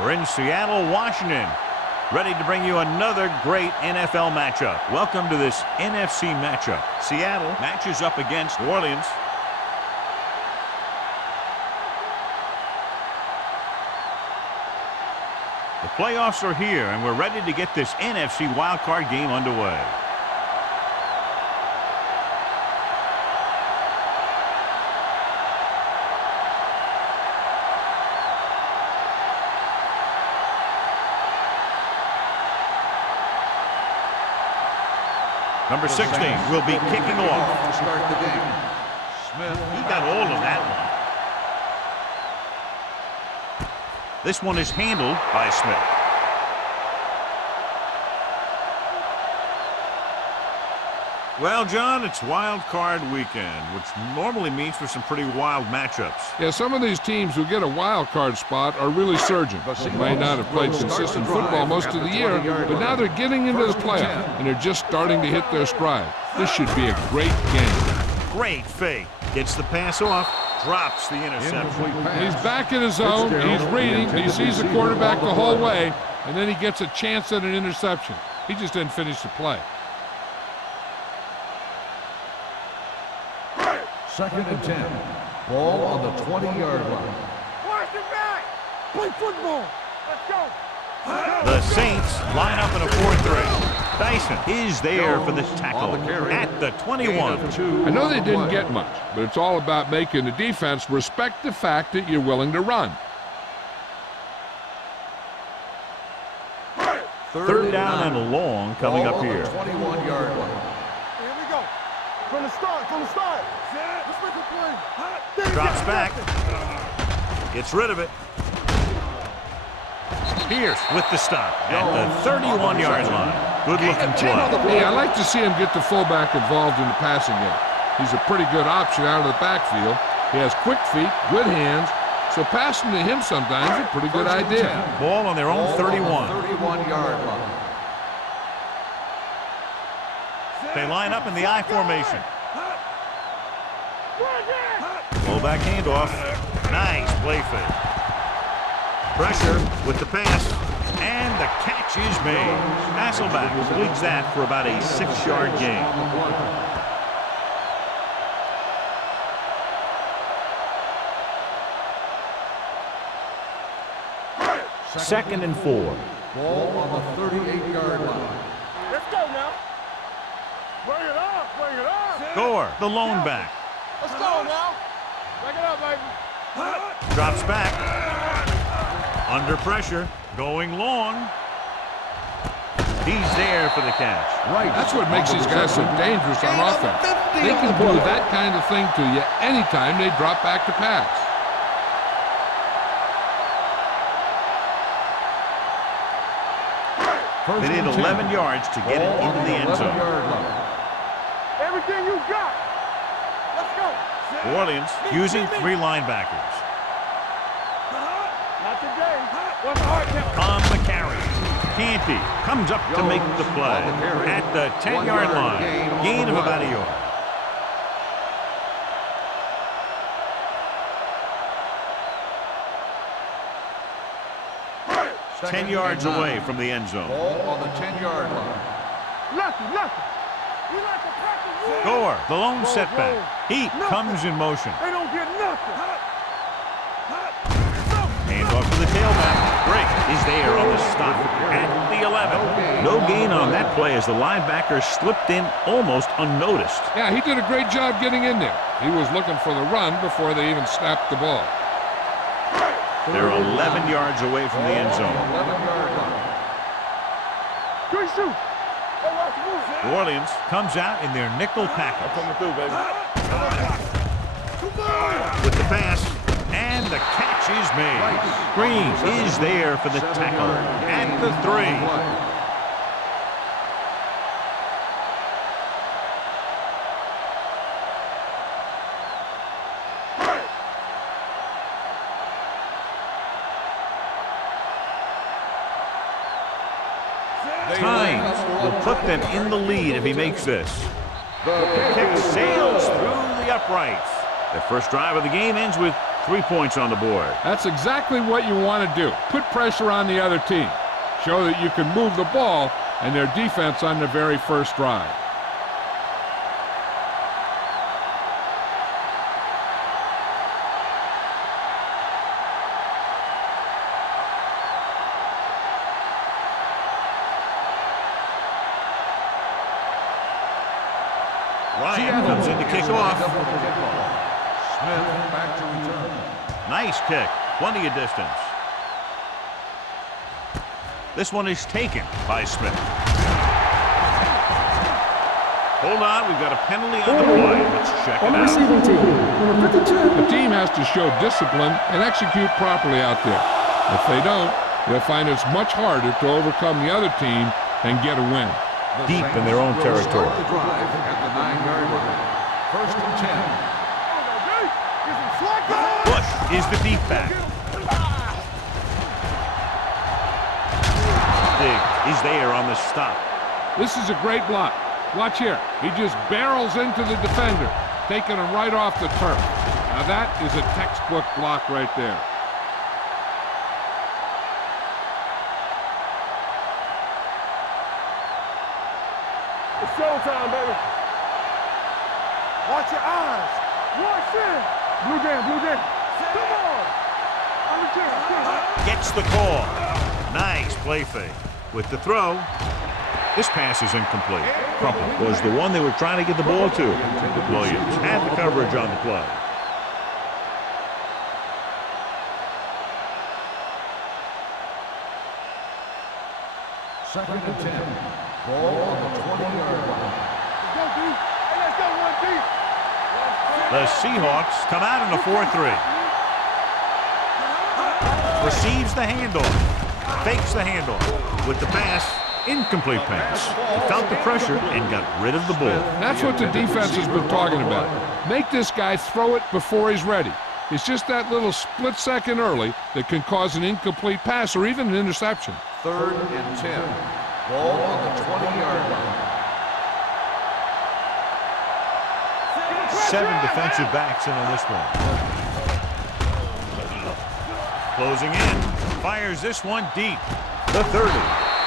We're in Seattle, Washington, ready to bring you another great NFL matchup. Welcome to this NFC matchup. Seattle matches up against New Orleans. The playoffs are here, and we're ready to get this NFC wildcard game underway. Number 16 will be kicking off. To start the game. Smith. He got all of that one. This one is handled by Smith. Well, John, it's wild card weekend, which normally means for some pretty wild matchups. Yeah, some of these teams who get a wild card spot are really surging. They may not have played consistent football most of the year, but now they're getting into the playoff, and they're just starting to hit their stride. This should be a great game. Great fake. Gets the pass off, drops the interception. He's back in his zone, he's reading, he sees the quarterback the whole way, and then he gets a chance at an interception. He just didn't finish the play. Second and 10. Ball on the 20-yard line. Watch the back. Play football. Let's go. The Saints line up in a 4-3. Dyson is there for the tackle at the 21. I know they didn't get much, but it's all about making the defense respect the fact that you're willing to run. Third down and long coming up here. 21-yard line. Here we go. From the start. Let's make a play. Drops back. Gets rid of it. Pierce with the stop at the 31-yard line. Good-looking play. Hey, I like to see him get the fullback involved in the passing game. He's a pretty good option out of the backfield. He has quick feet, good hands, so passing to him sometimes is a pretty good idea. Ball on their own 31. 31-yard line. They line up in the I formation. Fullback handoff. Nice play fake. Pressure with the pass. And the catch is made. Hasselback completes that for about a 6-yard gain. Second and 4. Ball on the 38-yard line. Let's go now. Bring it up. Gore, the lone back. Let's go now. Bring it up, baby. Drops back. Under pressure. Going long. He's there for the catch. Right. That's what makes these guys so dangerous on offense. They can do that kind of thing to you anytime they drop back to pass. They need 11 yards to get it into the end zone. Everything you got. Let's go. New Orleans using 3 linebackers. Not today. What's the hard count? On the carry. Canty comes up to make the play at the 10-yard line. Gain of about a yard. Ten yards away from the end zone. Ball on the 10-yard line. Nothing. We like to practice. Gore, the lone setback. Heat comes in motion. They don't get nothing. Handoff to the tailback. Drake is there on the stop at the 11. No gain on that play as the linebacker slipped in almost unnoticed. Yeah, he did a great job getting in there. He was looking for the run before they even snapped the ball. They're 11 yards away from the end zone. 11-yard line. Good shoot. Hey, watch the move. New Orleans comes out in their nickel package. Coming through, baby. With the pass, and the catch is made. Green is there for the tackle at the 3. Tynes will put them in the lead if he makes this. The kick sails through the uprights. The first drive of the game ends with 3 points on the board. That's exactly what you want to do. Put pressure on the other team. Show that you can move the ball and their defense on the very first drive. Ryan comes in to kick off. Smith back to return. Nice kick. Plenty of distance. This one is taken by Smith. Hold on, we've got a penalty on the play. Let's check it On the out. receiving team, number 52. The team has to show discipline and execute properly out there. If they don't, they'll find it's much harder to overcome the other team and get a win. Deep in their own territory. The drive at the 9-yard line. First and 10. Bush is the deep back. Dig is there on the stop. This is a great block. Watch here. He just barrels into the defender, taking him right off the turf. Now that is a textbook block right there. It's showtime, baby. Watch your eyes. Watch it. Blue game. Come on. I'm the king. Gets the call. Nice play fake. With the throw, this pass is incomplete. Crumple was the one they were trying to get the ball to. Williams had the coverage on the play. Second and 10. Ball on the 20-yard line. Let's go, D. Hey, let's go, 1D. The Seahawks come out in a 4-3. Receives the handoff. Fakes the handoff. With the pass, incomplete pass. He felt the pressure and got rid of the ball. That's what the defense has been talking about. Make this guy throw it before he's ready. It's just that little split second early that can cause an incomplete pass or even an interception. Third and 10. Ball on the 20-yard line. 7 defensive backs in on this one. Closing in. Fires this one deep. The 30.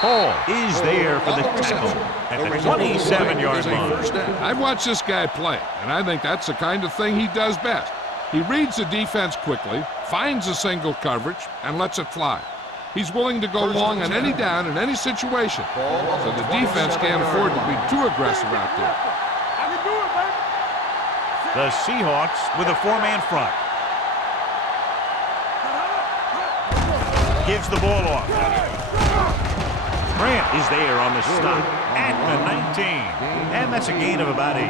Hall is there for the tackle at the 27-yard line. I've watched this guy play, and I think that's the kind of thing he does best. He reads the defense quickly, finds a single coverage, and lets it fly. He's willing to go long on any down in any situation, so the defense can't afford to be too aggressive out there. I can do it, baby. The Seahawks with a 4-man front. Gives the ball off. Grant is there on the stop at the 19. And that's a gain of about 8.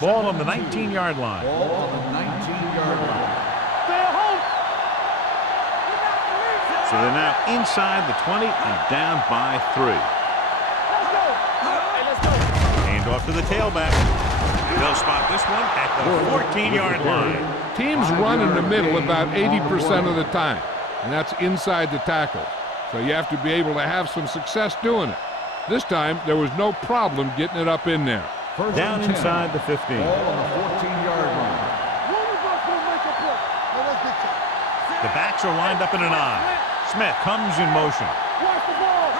Ball on the 19-yard line. Ball on the 19-yard line. Stay at home. So they're now inside the 20 and down by 3. Let's go. Hey, let's go. Hand off to the tailback. They'll spot this one at the 14-yard line. Teams run in the middle about 80% of the time, and that's inside the tackles. So you have to be able to have some success doing it. This time, there was no problem getting it up in there. First Down and 10. inside the 15. Ball on the 14-yard line. One of us will make a play. Now let's get you. The backs are lined up in an I. Smith comes in motion. Watch the ball.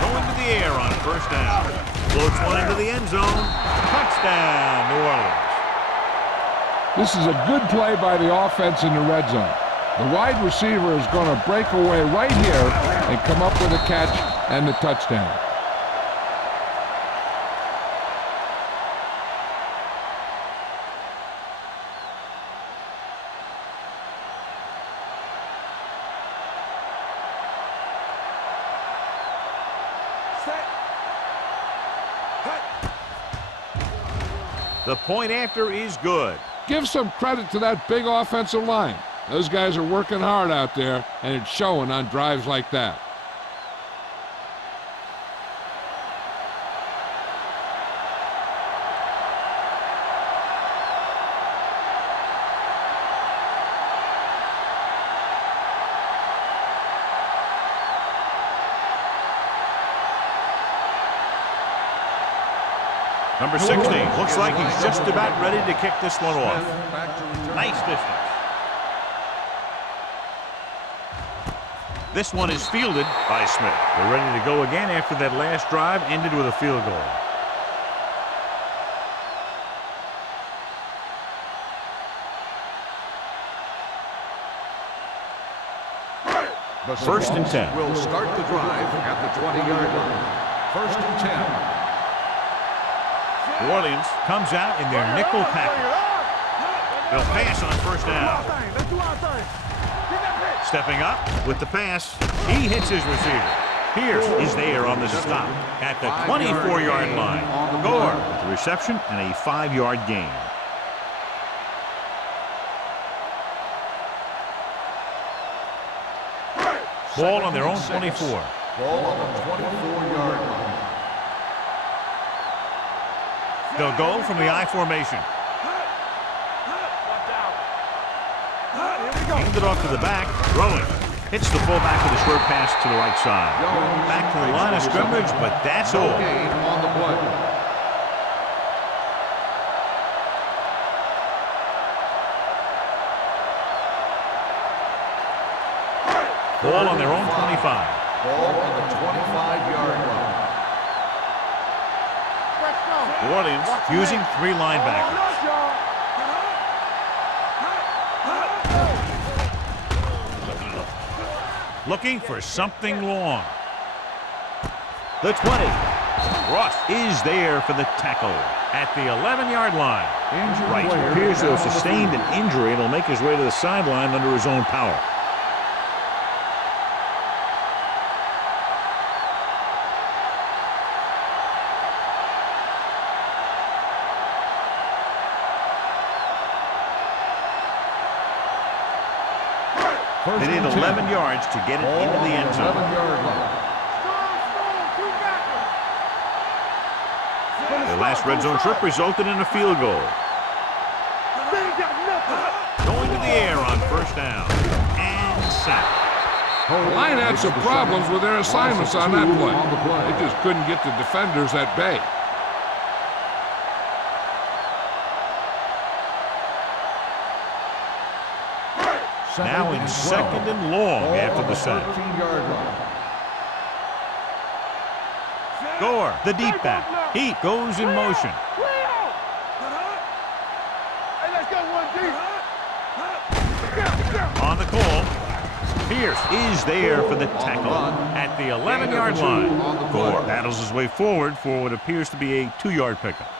Going to the air on first down. Floats one into the end zone. Touchdown, New Orleans. This is a good play by the offense in the red zone. The wide receiver is going to break away right here and come up with a catch and the touchdown. The point after is good. Give some credit to that big offensive line. Those guys are working hard out there, and it's showing on drives like that. Number 60 looks like he's just about ready to kick this one off. Back to return. Nice distance. This one is fielded by Smith. They're ready to go again after that last drive ended with a field goal. The First and 10. Will start the drive at the 20-yard line. First and 10. New Orleans comes out in their nickel package. They'll pass on first down. Stepping up with the pass, he hits his receiver. Pierce is there on the stop at the 24-yard line. Gore with the reception and a 5-yard gain. Ball on their own 24. Ball on the 24-yard line. They'll go from the I formation. Handed off to the back, throwing. Hits the fullback with a short pass to the right side. Back to the line of scrimmage, but that's all. Gain on the play. Ball on their own 25. Ball on the 25-yard line. New Orleans using 3 linebackers. Looking for something long. The 20. Ross is there for the tackle at the 11-yard line. Right, appears to have sustained an injury and will make his way to the sideline under his own power. They need 11 yards to get it into the end zone. 11-yard line. Their last red zone trip resulted in a field goal. Going to the air on first down. And sack. The line had some problems with their assignments on that play. They just couldn't get the defenders at bay. Now in second and long after the sack. 13-yard line. Gore, the deep back. He goes in motion. On the call, Pierce is there for the tackle at the 11-yard line. Gore battles his way forward for what appears to be a 2-yard pickup.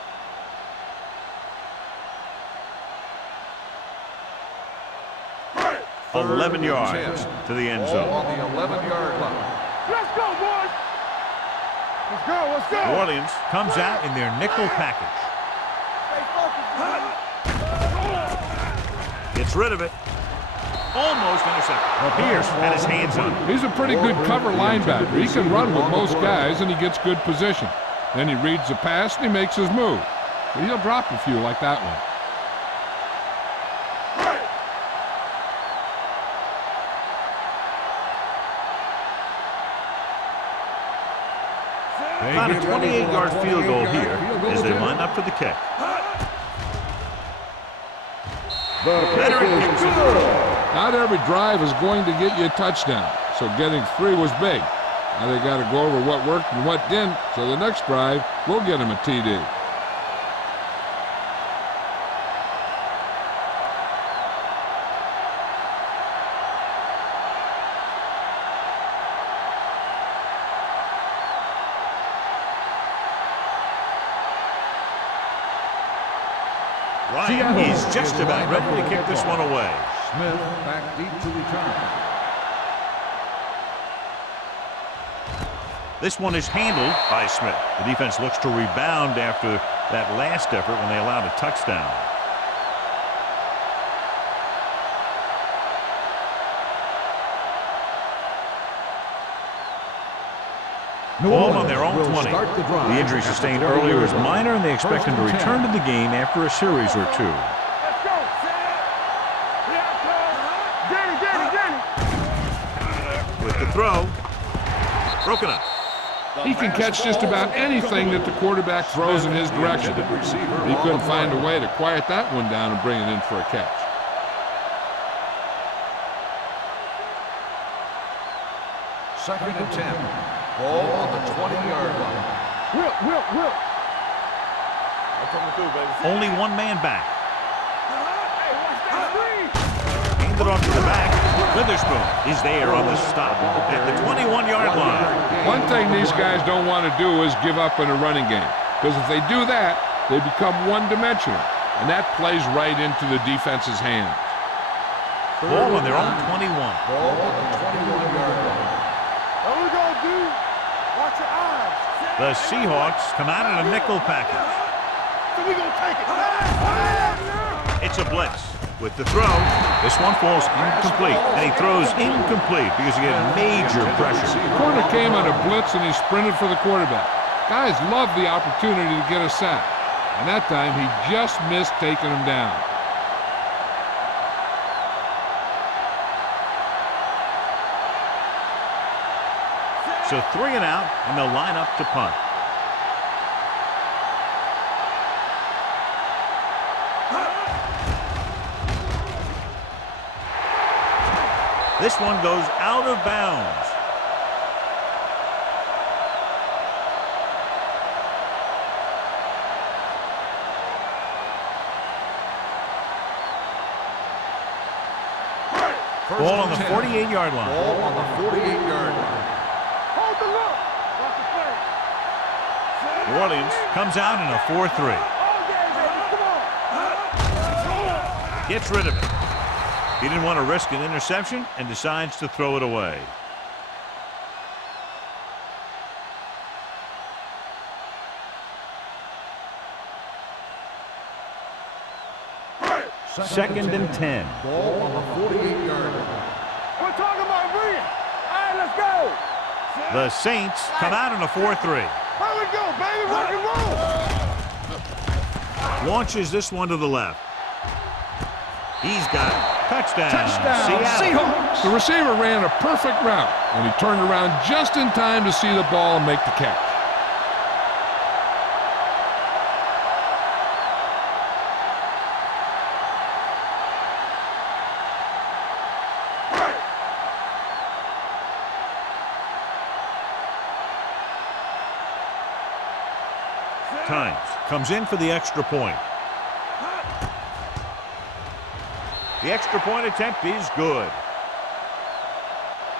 Third 11 yards 10. to the end Ball zone. on the 11-yard line. Let's go, boys. Let's go, let's go. New Orleans comes out in their nickel package. Gets rid of it. Almost intercepted. Pierce had his hands on it. He's a pretty good cover linebacker. He can run with most guys, and he gets good position. Then he reads the pass, and he makes his move. But he'll drop a few like that one. About a 28-yard field goal here as they line up for the kick. Not every drive is going to get you a touchdown, so getting 3 was big. Now they got to go over what worked and what didn't, so the next drive will get him a TD. Ryan is just about ready to kick this one away. Smith back deep to return. This one is handled by Smith. The defense looks to rebound after that last effort when they allowed a touchdown. Ball on their own 20. The injury sustained earlier is minor, and they expect him to return to the game after a series or 2. Let's go. Danny. With the throw, broken up. He can catch just about anything that the quarterback throws in his direction. He couldn't find a way to quiet that one down and bring it in for a catch. Second and 10. Ball on the 20-yard line. Whip. Only one man back. Handed off to the back. Witherspoon is there on the stop at the 21-yard line. One thing these guys don't want to do is give up in a running game, because if they do that, they become one-dimensional, and that plays right into the defense's hands. Ball on their own 21. Ball on the 21-yard line. There we go, dude. Watch your eyes. The Seahawks come out in a nickel package. So we gonna take it. It's a blitz. With the throw, this one falls incomplete, and he throws incomplete because he had major pressure. The corner came on a blitz, and he sprinted for the quarterback. Guys love the opportunity to get a sack, and that time he just missed taking him down. So 3 and out, and they'll line up to punt. This one goes out of bounds. Ball on the 48-yard line. Ball on the 48-yard line. Hold the look. Watch the play. New Orleans comes out in a 4-3. All game, baby. Come on. Gets rid of it. He didn't want to risk an interception and decides to throw it away. Second and 10. Ball on the 48-yard line. We're talking about Bria. All right, let's go. The Saints come out in a 4-3. Here we go, baby. Rock and roll. Launches this one to the left. He's got it. Touchdown. Seahawks. The receiver ran a perfect route, and he turned around just in time to see the ball and make the catch. Times comes in for the extra point. The extra point attempt is good.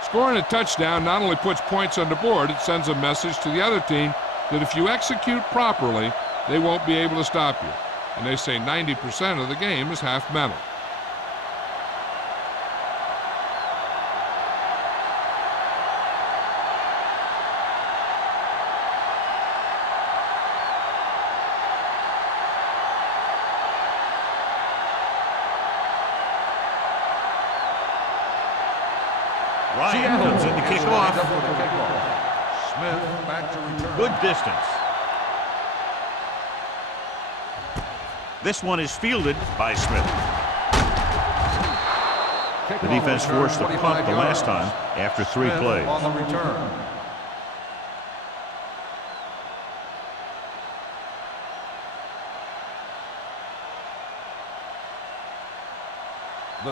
Scoring a touchdown not only puts points on the board, it sends a message to the other team that if you execute properly, they won't be able to stop you. And they say 90% of the game is half mental. Ryan comes in to kick off. Smith back to return. Good distance. This one is fielded by Smith. The defense forced a punt the last time after 3 plays. On the return.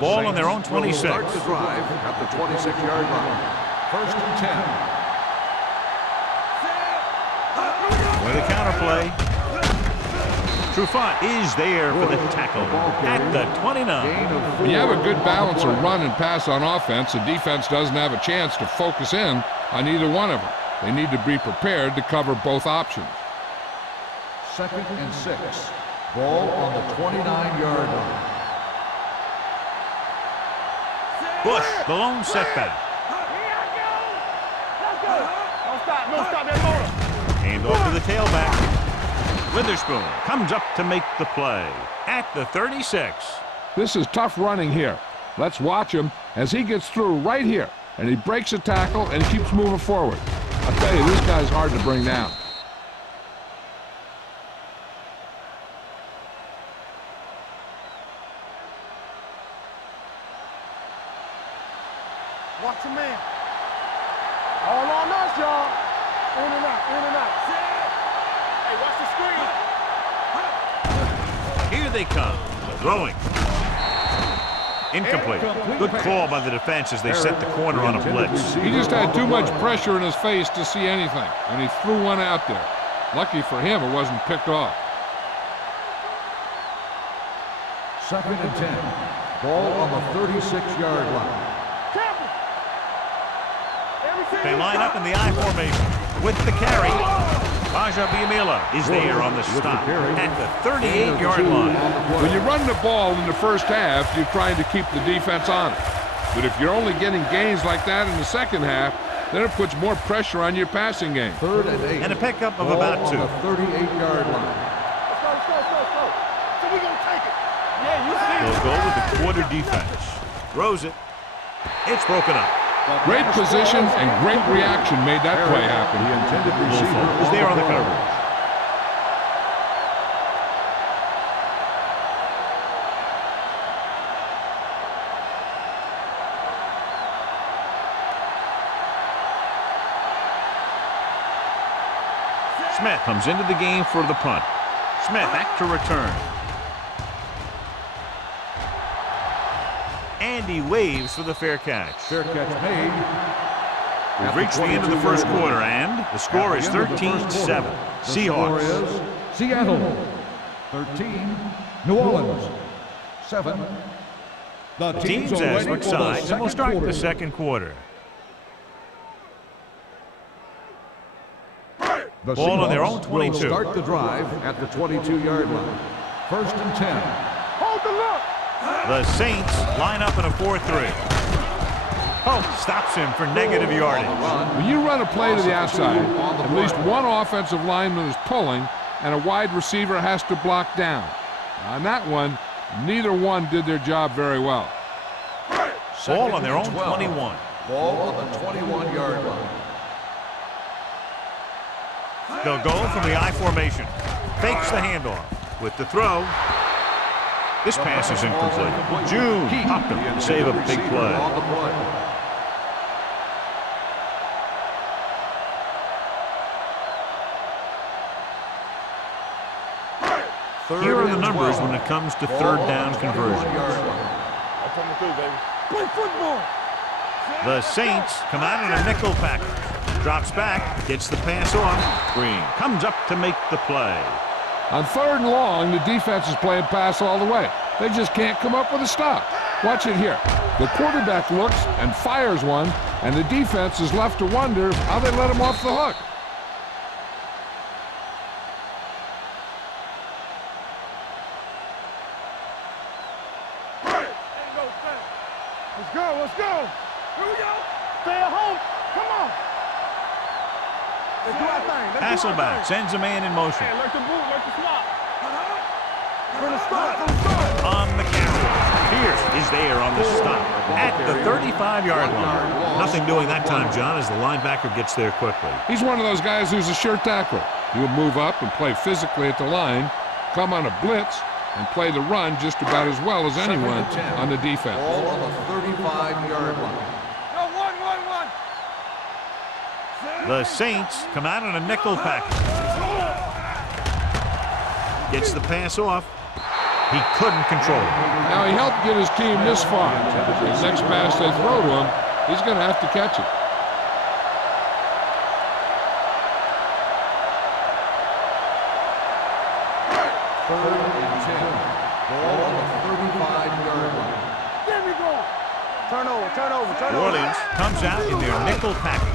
Ball on their own 26. Start the drive at the 26-yard line. First and 10. With a counterplay. Trufant is there for the tackle at the 29. When you have a good balance of run and pass on offense, the defense doesn't have a chance to focus in on either one of them. They need to be prepared to cover both options. Second and 6. Ball on the 29-yard line. Bush, the lone setback. Let's go. Don't stop that motor. Hand off to the tailback. Witherspoon comes up to make the play at the 36. This is tough running here. Let's watch him as he gets through right here, and he breaks a tackle and keeps moving forward. I'll tell you, this guy's hard to bring down. Watch your man. All on us, y'all. In and out. they come. Throwing. Incomplete. Good call by the defense as they set the corner on a blitz. He just had too much pressure in his face to see anything, and he threw one out there. Lucky for him, it wasn't picked off. 2nd and 10. Ball on the 36-yard line. They line up in the I formation with the carry. Raja Biamila is there on the stop at the 38-yard line. When you run the ball in the first half, you're trying to keep the defense on it. But if you're only getting gains like that in the second half, then it puts more pressure on your passing game. 3rd and 8. And a pickup of about 2. On the 38-yard line. Let's go. So we're going to take it. Yeah, you see. They'll go with the quarter defense. Throws it. It's broken up. Great position and great reaction made that play happen. The intended receiver is there on the coverage. Smith comes into the game for the punt. Smith back to return. And he waves for the fair catch. Fair catch made. We've reached the end of the first quarter, and the score is 13-7. Seahawks. Seattle 13, New Orleans 7. The Teams as switch sides, and we'll start the second quarter. The Ball on their own Seahawks 22. will start the drive at the 22-yard line. 1st and 10. Hold the look. The Saints line up in a 4-3. Hope stops him for negative yardage. When you run a play to the outside, at least one offensive lineman is pulling, and a wide receiver has to block down. On that one, neither one did their job very well. Ball on their own 21. Ball on the 21-yard line. They'll go from the I formation. Fakes the handoff. With the throw. This pass is incomplete. June popped him to save a big play. Here are the numbers when it comes to third down conversions. Play football. The Saints come out in a nickel package. Drops back, gets the pass off. Green comes up to make the play. On 3rd and long, the defense is playing pass all the way. They just can't come up with a stop. Watch it here. The quarterback looks and fires one, and the defense is left to wonder how they let him off the hook. Let's go. Here we go. Stay at home. Come on. Let's do our thing. Hasselback sends a man in motion. Hey, like the boot, like the slot. From the start. On the carry. Pierce is there on the stop at the 35-yard line. Nothing doing that time, John, as the linebacker gets there quickly. He's one of those guys who's a sure tackler. He'll move up and play physically at the line, come on a blitz, and play the run just about as well as anyone on the defense. Ball on the 35-yard line. No, one. The Saints come out in a nickel package. Gets the pass off. He couldn't control it. Now, he helped get his team this far. The next pass they throw to him, he's going to have to catch it. Third and 10. Ball on the 35-yard line. There we go. Turnover. New Orleans comes out in their nickel package.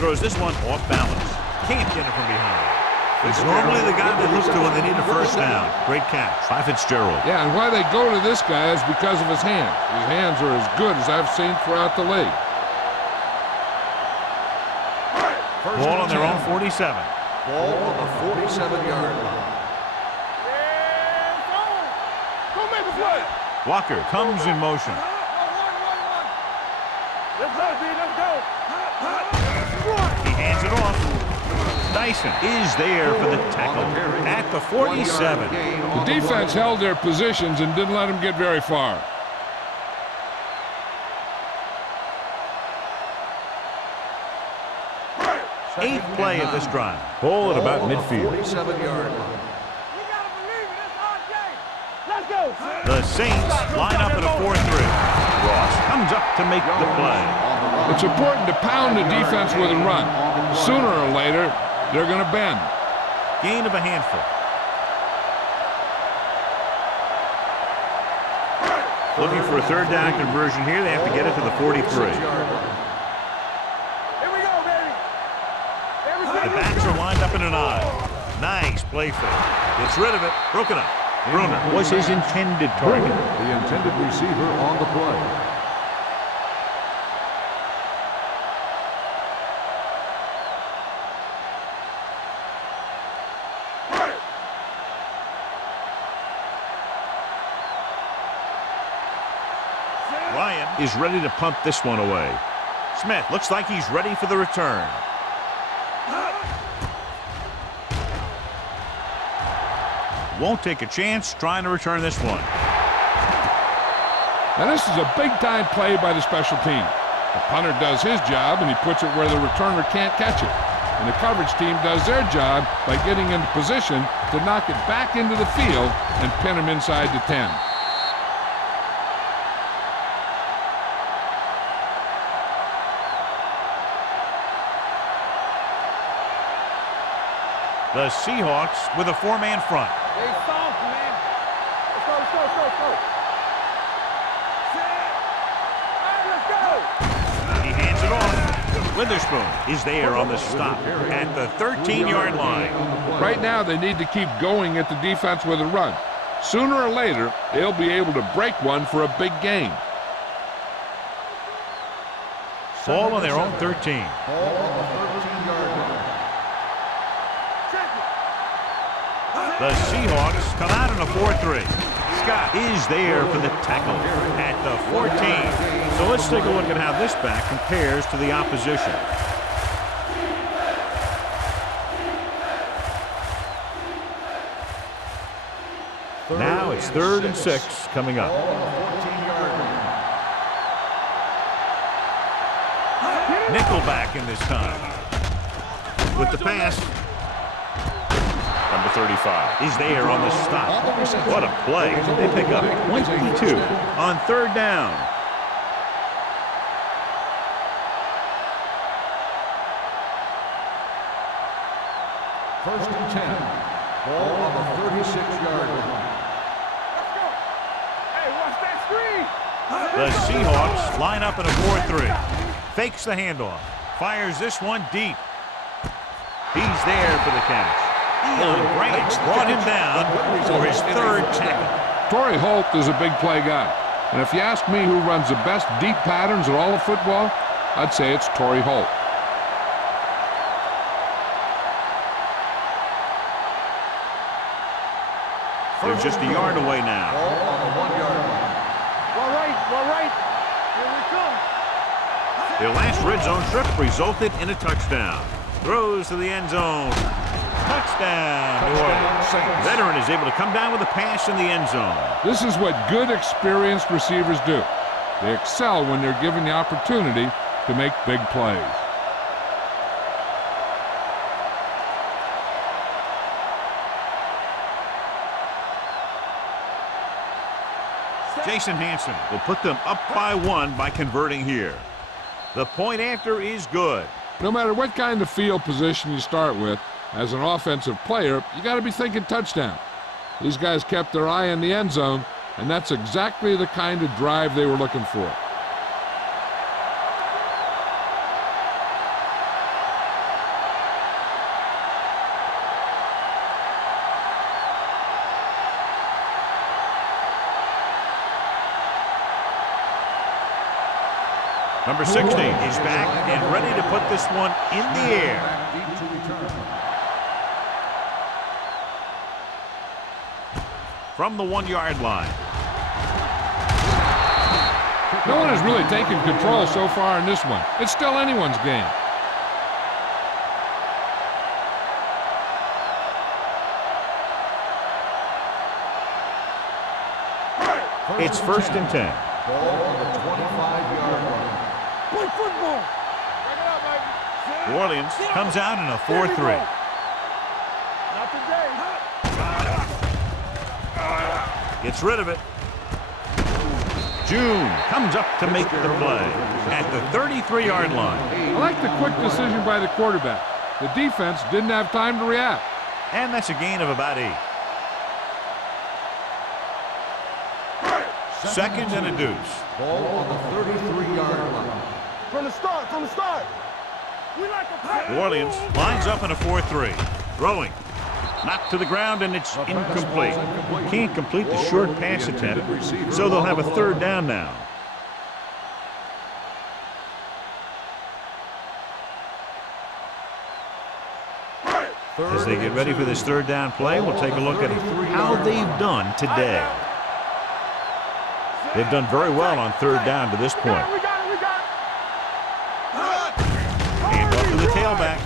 Throws this one off balance. Can't get it from behind. It's normally the guy they look to when they need a first down. Great catch by Fitzgerald. Yeah, and why they go to this guy is because of his hands. His hands are as good as I've seen throughout the league. Ball on their own 47. Ball on the 47-yard line. Go make a play. Walker comes in motion. Let's go, D. Let's go. He hands it off. Dyson is there for the tackle at the 47. The defense held their positions and didn't let him get very far. Eighth play of this drive. Ball at about midfield. 47-yard line. We gotta believe it. It's our game. Let's The Saints line up in a 4-3. Ross comes up to make the play. It's important to pound the defense with a run. Sooner or later, they're going to bend. Gain of a handful. Looking for a third down conversion here. They have to get it to the 43. Here we go, baby. The backs are lined up in an I. Nice play fake. Gets rid of it. Broken up. Bruner was his intended target. The intended receiver on the play. Ryan is ready to punt this one away. Smith looks like he's ready for the return. Won't take a chance trying to return this one. Now this is a big-time play by the special team. The punter does his job, and he puts it where the returner can't catch it. And the coverage team does their job by getting into position to knock it back into the field and pin him inside the 10. The Seahawks with a 4-man front. Stay soft, man. Let's go, let's go, let's go, let's go. Let's go. He hands it off. Witherspoon is there on the stop at the 13-yard line. Right now, they need to keep going at the defense with a run. Sooner or later, they'll be able to break one for a big gain. Ball on their own 13. Ball on the 13-yard line. The Seahawks come out in a 4-3. Scott is there for the tackle at the 14. So let's take a look at how this back compares to the opposition. Now it's 3rd and 6 coming up. Nickelback in this time. With the pass. Number 35 is there on the stop. What a play. They pick up 22 on 3rd down. First and 10. Ball on the 36-yard line. Let's go. Hey, watch that screen. The Seahawks line up in a 4-3. Fakes the handoff. Fires this one deep. He's there for the catch. Grant brought him down for his 3rd tackle. Torrey Holt is a big play guy. And if you ask me who runs the best deep patterns in all of football, I'd say it's Torrey Holt. They're just a yard away now. Ball on the 1-yard line. Well, right. Here we come. Their last red zone trip resulted in a touchdown. Throws to the end zone. Touchdown, New Orleans. Veteran is able to come down with a pass in the end zone. This is what good, experienced receivers do. They excel when they're given the opportunity to make big plays. Jason Hanson will put them up by 1 by converting here. The point after is good. No matter what kind of field position you start with, as an offensive player, you got to be thinking touchdown. These guys kept their eye on the end zone, and that's exactly the kind of drive they were looking for. Number 16 is back and ready to put this one in the air. From the 1-yard line. No one has really taken control so far in this one. It's still anyone's game. It's 1st and 10. Ball on the 25-yard line. Play football. New Orleans comes out in a 4-3. Not today. Gets rid of it. June comes up to make the play at the 33-yard line. I like the quick decision by the quarterback. The defense didn't have time to react. And that's a gain of about 8. Second and a deuce. Ball on the 33-yard line. From the start, from the start. We like to play. New Orleans lines up in a 4-3. Throwing. Knocked to the ground, and it's incomplete. Can't complete the short pass attempt, so they'll have a 3rd down now. As they get ready for this 3rd down play, we'll take a look at how they've done today. They've done very well on 3rd down to this point. Hand off to the tailback.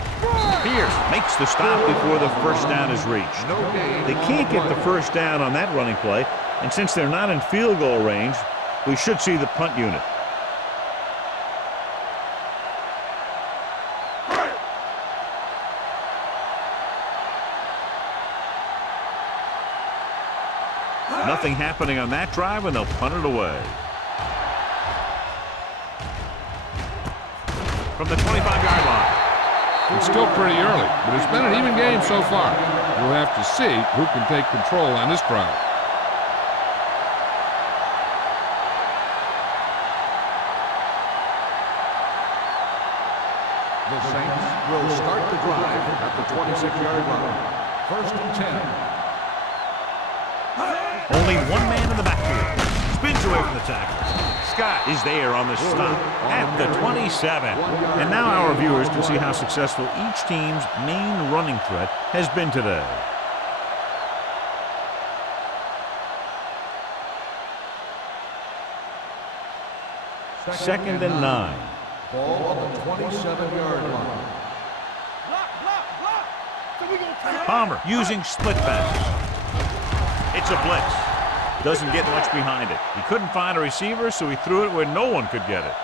Pierce makes the stop before the 1st down is reached. They can't get the 1st down on that running play, and since they're not in field goal range, we should see the punt unit. Nothing happening on that drive, and they'll punt it away. From the 25-yard line. It's still pretty early, but it's been an even game so far. We'll have to see who can take control on this drive. The Saints will start the drive at the 26-yard line. 1st and 10. Only one man in the backfield. Spins away from the tackle. Scott is there on the stop at the 27. And now our viewers can see how successful each team's main running threat has been today. Second and 9. Ball on the 27-yard line. Palmer using split pass. It's a blitz. Doesn't get much behind it. He couldn't find a receiver, so he threw it where no one could get it.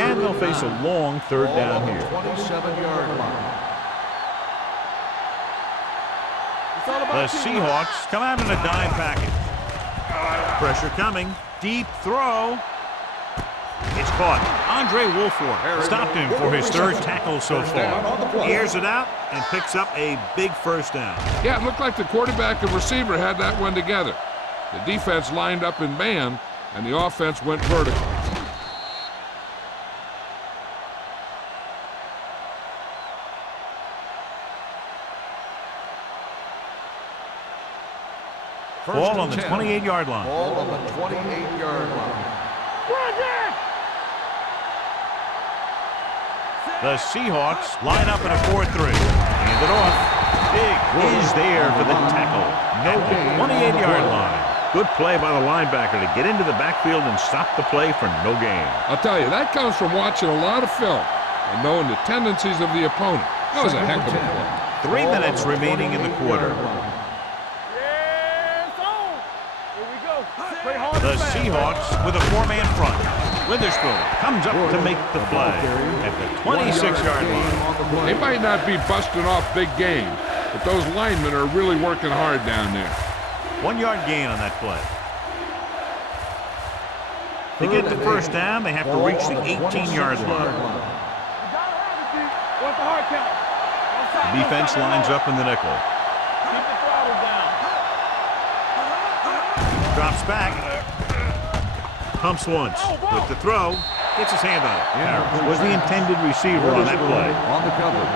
And they'll face a long 3rd down here. 27-yard line. The Seahawks come out in a dime package. Pressure coming. Deep throw. It's caught. Andre Wolford stopped him for his 3rd tackle so far. He airs it out and picks up a big 1st down. Yeah, it looked like the quarterback and receiver had that one together. The defense lined up in man, and the offense went vertical. Ball on the 28-yard line. Ball on the 28-yard line. The Seahawks line up in a 4-3. Hand it off. Big is there for the tackle. No gain. 28-yard line. Good play by the linebacker to get into the backfield and stop the play for no gain. I'll tell you, that comes from watching a lot of film and knowing the tendencies of the opponent. That was a heck of a play. 3 minutes remaining in the quarter. The Seahawks with a 4-man front. Witherspoon comes up to make the play at the 26-yard line. They might not be busting off big games, but those linemen are really working hard down there. 1-yard gain on that play. To get the 1st down, they have to reach the 18-yard line. The defense lines up in the nickel. Drops back. Pumps once. With the throw, gets his hand on it. Harris was the intended receiver on that play. On the coverage.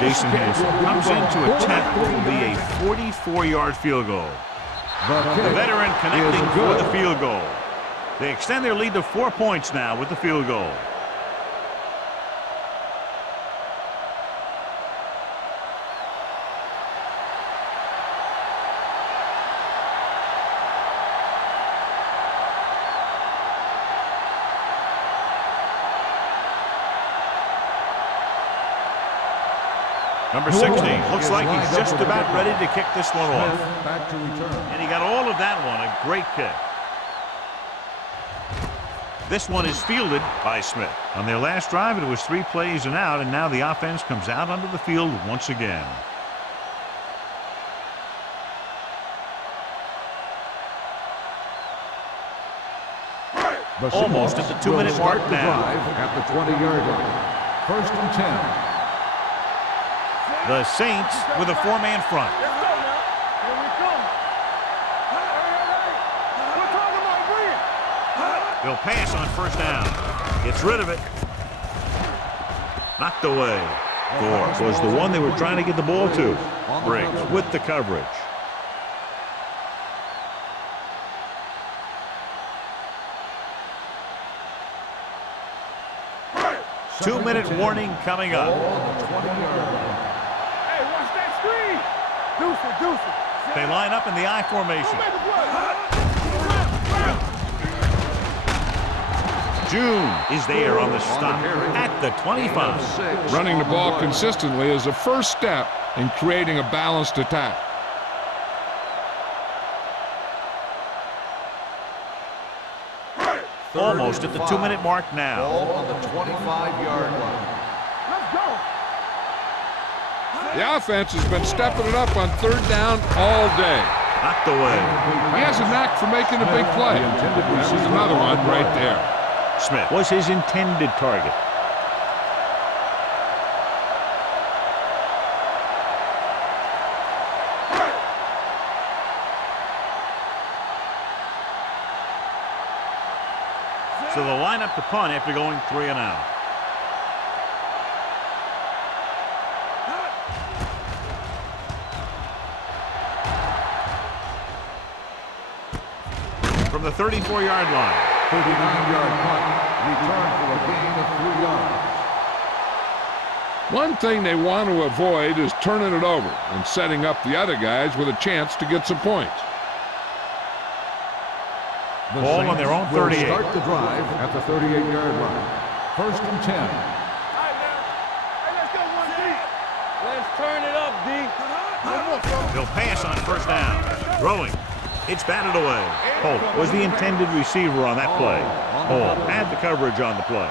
Jason Hanson comes in to attempt what will be a 44-yard field goal. The veteran connecting for the field goal. They extend their lead to 4 points now with the field goal. Number 16 looks like he's just about ready to kick this one off. Back to return. And he got all of that one. A great kick. This one is fielded by Smith. On their last drive, it was 3 plays and out, and now the offense comes out onto the field once again. Almost at the 2-minute mark now. At the 20-yard line. 1st and 10. The Saints with a 4-man front. Let's go now. Here we come. We're talking about Green. They'll pass on 1st down. Gets rid of it. Knocked away. Gore was the one they were trying to get the ball to. Briggs with the coverage. Two-minute warning coming up. Hey, watch that screen. Deuce it, deuce it. They line up in the I formation. Make a play. June is there on the stop at the 25. Running the ball consistently is a first step in creating a balanced attack. Almost at the 2-minute mark now. Ball on the 25-yard line. Let's go. The offense has been stepping it up on 3rd down all day. Knocked away. He has a knack for making a big play. This is another one right there. Smith was his intended target. So they'll line up to punt after going 3 and out. From the 34-yard line. 39-yard punt. Return for a gain of 3 yards. One thing they want to avoid is turning it over and setting up the other guys with a chance to get some points. The Ball on Saints their own will 38. start the drive at the 38-yard line. 1st and 10. All right, now. Hey, let's go 1 D. Let's turn it up, D. No more, bro. They'll pass on 1st down. Throwing. It's batted away. Holt was the intended receiver on that play. Holt had the coverage on the play.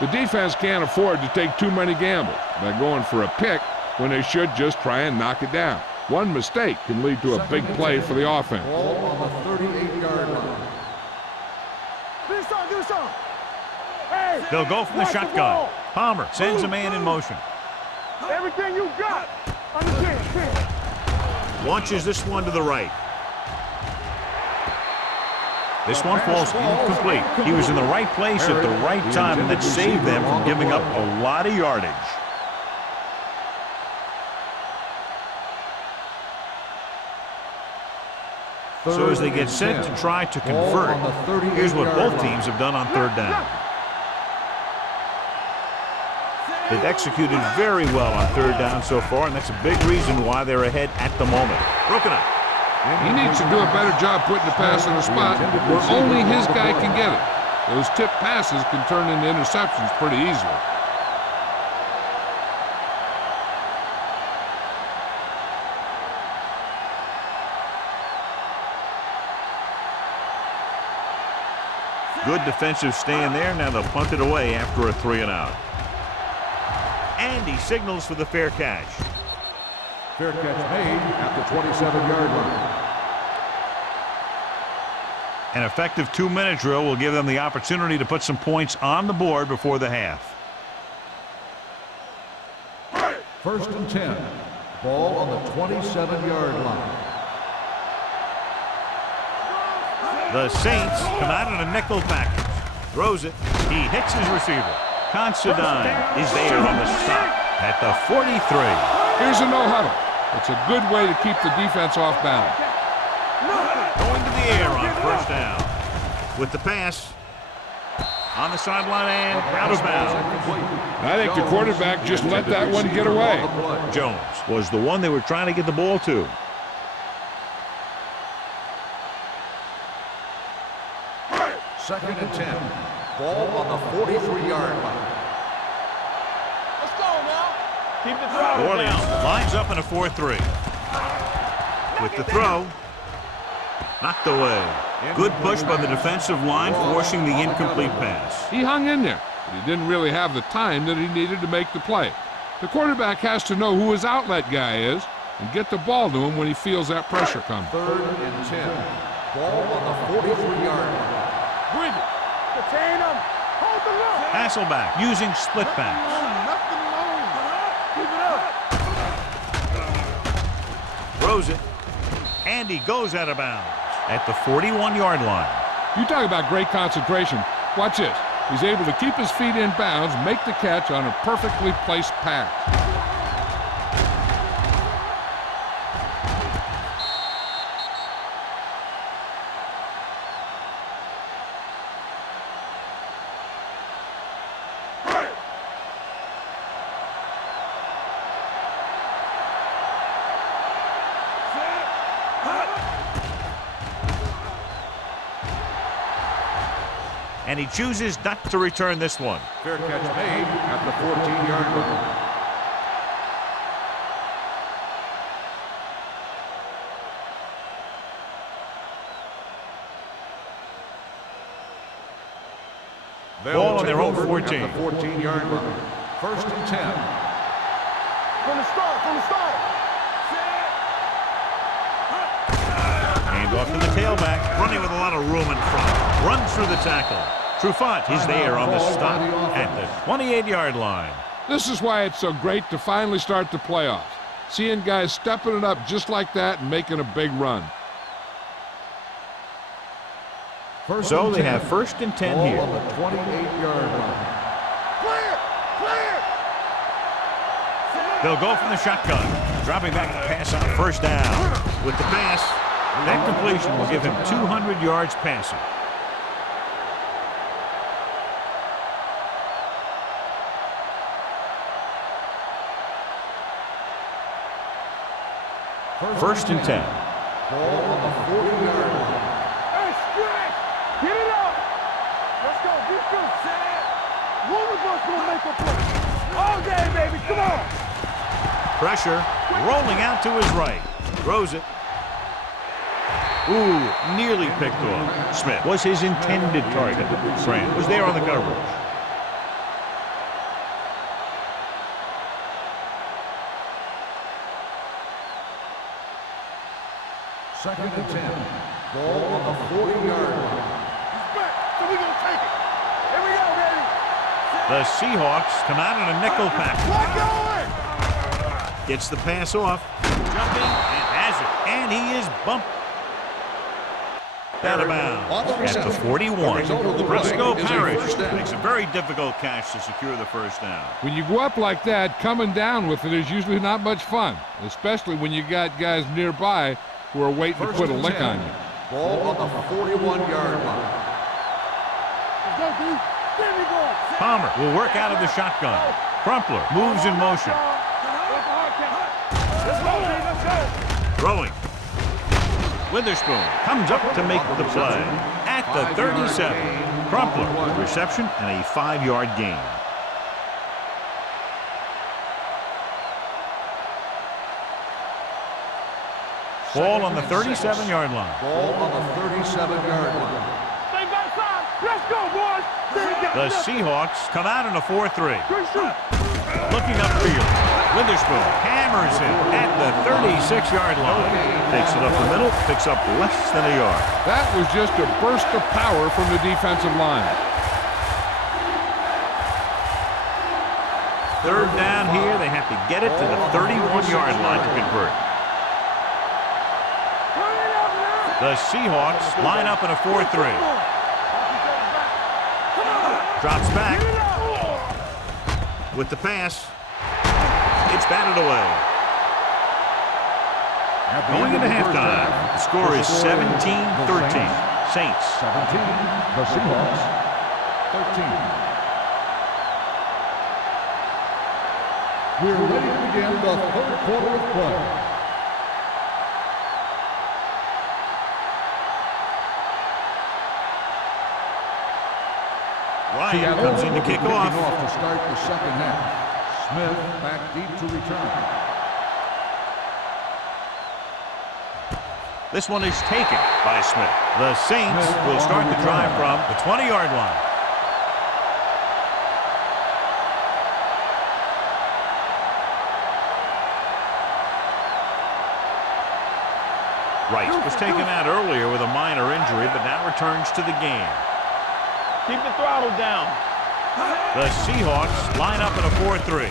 The defense can't afford to take too many gambles by going for a pick when they should just try and knock it down. One mistake can lead to a big play for the offense. Ball on the 38-yard line. Do something. Hey, They'll go from the watch shotgun. ball. Palmer sends a man in motion. Everything you got. Understand. Launches this one to the right. This one falls incomplete. He was in the right place at the right time, and that saved them from giving up a lot of yardage. So as they get set to try to convert, here's what both teams have done on 3rd down. They've executed very well on 3rd down so far, and that's a big reason why they're ahead at the moment. Broken up. He needs to do a better job putting the pass in a spot where only his guy can get it. Those tip passes can turn into interceptions pretty easily. Good defensive stand there. Now they'll punt it away after a 3 and out. And he signals for the fair catch. Fair catch made at the 27-yard line. An effective 2-minute drill will give them the opportunity to put some points on the board before the half. 1st and 10. Ball on the 27-yard line. The Saints come out in a nickel package. Throws it. He hits his receiver. Considine is there on the stop at the 43. Here's a no-huddle. It's a good way to keep the defense off balance. Going to the air on 1st down. With the pass on the sideline and out of bounds. I think the quarterback just let that one get away. Jones was the one they were trying to get the ball to. Second and 10. Ball on the 43-yard line. Let's go now. Keep the throttle Orleans down. lines up in a 4-3. With the throw. Knocked away. Good push by the defensive line, forcing the incomplete pass. He hung in there, but he didn't really have the time that he needed to make the play. The quarterback has to know who his outlet guy is and get the ball to him when he feels that pressure coming. 3rd and 10. Ball on the 43-yard line. Bridge it. Contain him. Hold the run. Hasselback using split backs. Nothing long. Keep it up. Throws it. And he goes out of bounds at the 41-yard line. You talk about great concentration. Watch this. He's able to keep his feet in bounds, make the catch on a perfectly placed pass. And he chooses not to return this one. Fair catch made at the 14-yard line. Ball on their own 14. At the 14-yard line. 1st and 10. From the start. Hand off to the tailback, running with a lot of room in front. Runs through the tackle. Trufant is there on the stop at the 28-yard line. This is why it's so great to finally start the playoffs. Seeing guys stepping it up just like that and making a big run. So they have 1st and 10 Ball here. on the 28-yard line. Clear. They'll go from the shotgun. Dropping back to pass on 1st down. With the pass, that completion will give him 200 yards passing. First and 10. Ball on the 40-yard line. Hey, stretch. Get it up. Let's go. Defense. One of us gonna make a play. All day, baby. Come on. Pressure, rolling out to his right. Throws it. Ooh, nearly picked off. Smith was his intended target. Grant was there on the coverage. Second and 10. Ball on the 40-yard line. He's back. So we gonna take it. Here we go, baby. The Seahawks come out in a nickel package. What going? Gets the pass off. Jumping and has it. And he is bumped out of bounds at the 41. Briscoe Parrish makes a very difficult catch to secure the 1st down. When you go up like that, coming down with it is usually not much fun, especially when you got guys nearby who are waiting to put a lick on you. Ball on the 41-yard line. Let's go, dude. There we go. Palmer will work out of the shotgun. Crumpler moves in motion. Let's go, dude. Let's go. Throwing. Witherspoon comes up to make the play at the 37. Crumpler with reception and a 5-yard gain. Ball on the 37-yard line. Ball on the 37-yard line. Stay back side. Let's go, boys. The Seahawks come out in a 4-3. Good shoot. Looking upfield. Witherspoon hammers him at the 36-yard line. Takes it up the middle, picks up less than a yard. That was just a burst of power from the defensive line. 3rd down here. They have to get it to the 31-yard line to convert. The Seahawks line up in a 4-3. Drops back. With the pass. It's batted away. Going into halftime, the score is 17-13. Saints. 17. The Seahawks. 13. We're ready to begin the 3rd quarter of play. Ryan comes in to kick off. To start the 2nd half. Smith back deep to return. This one is taken by Smith. The Saints will start the drive from the 20-yard line. Rice was taken out earlier with a minor injury, but now returns to the game. Keep the throttle down. The Seahawks line up in a 4-3.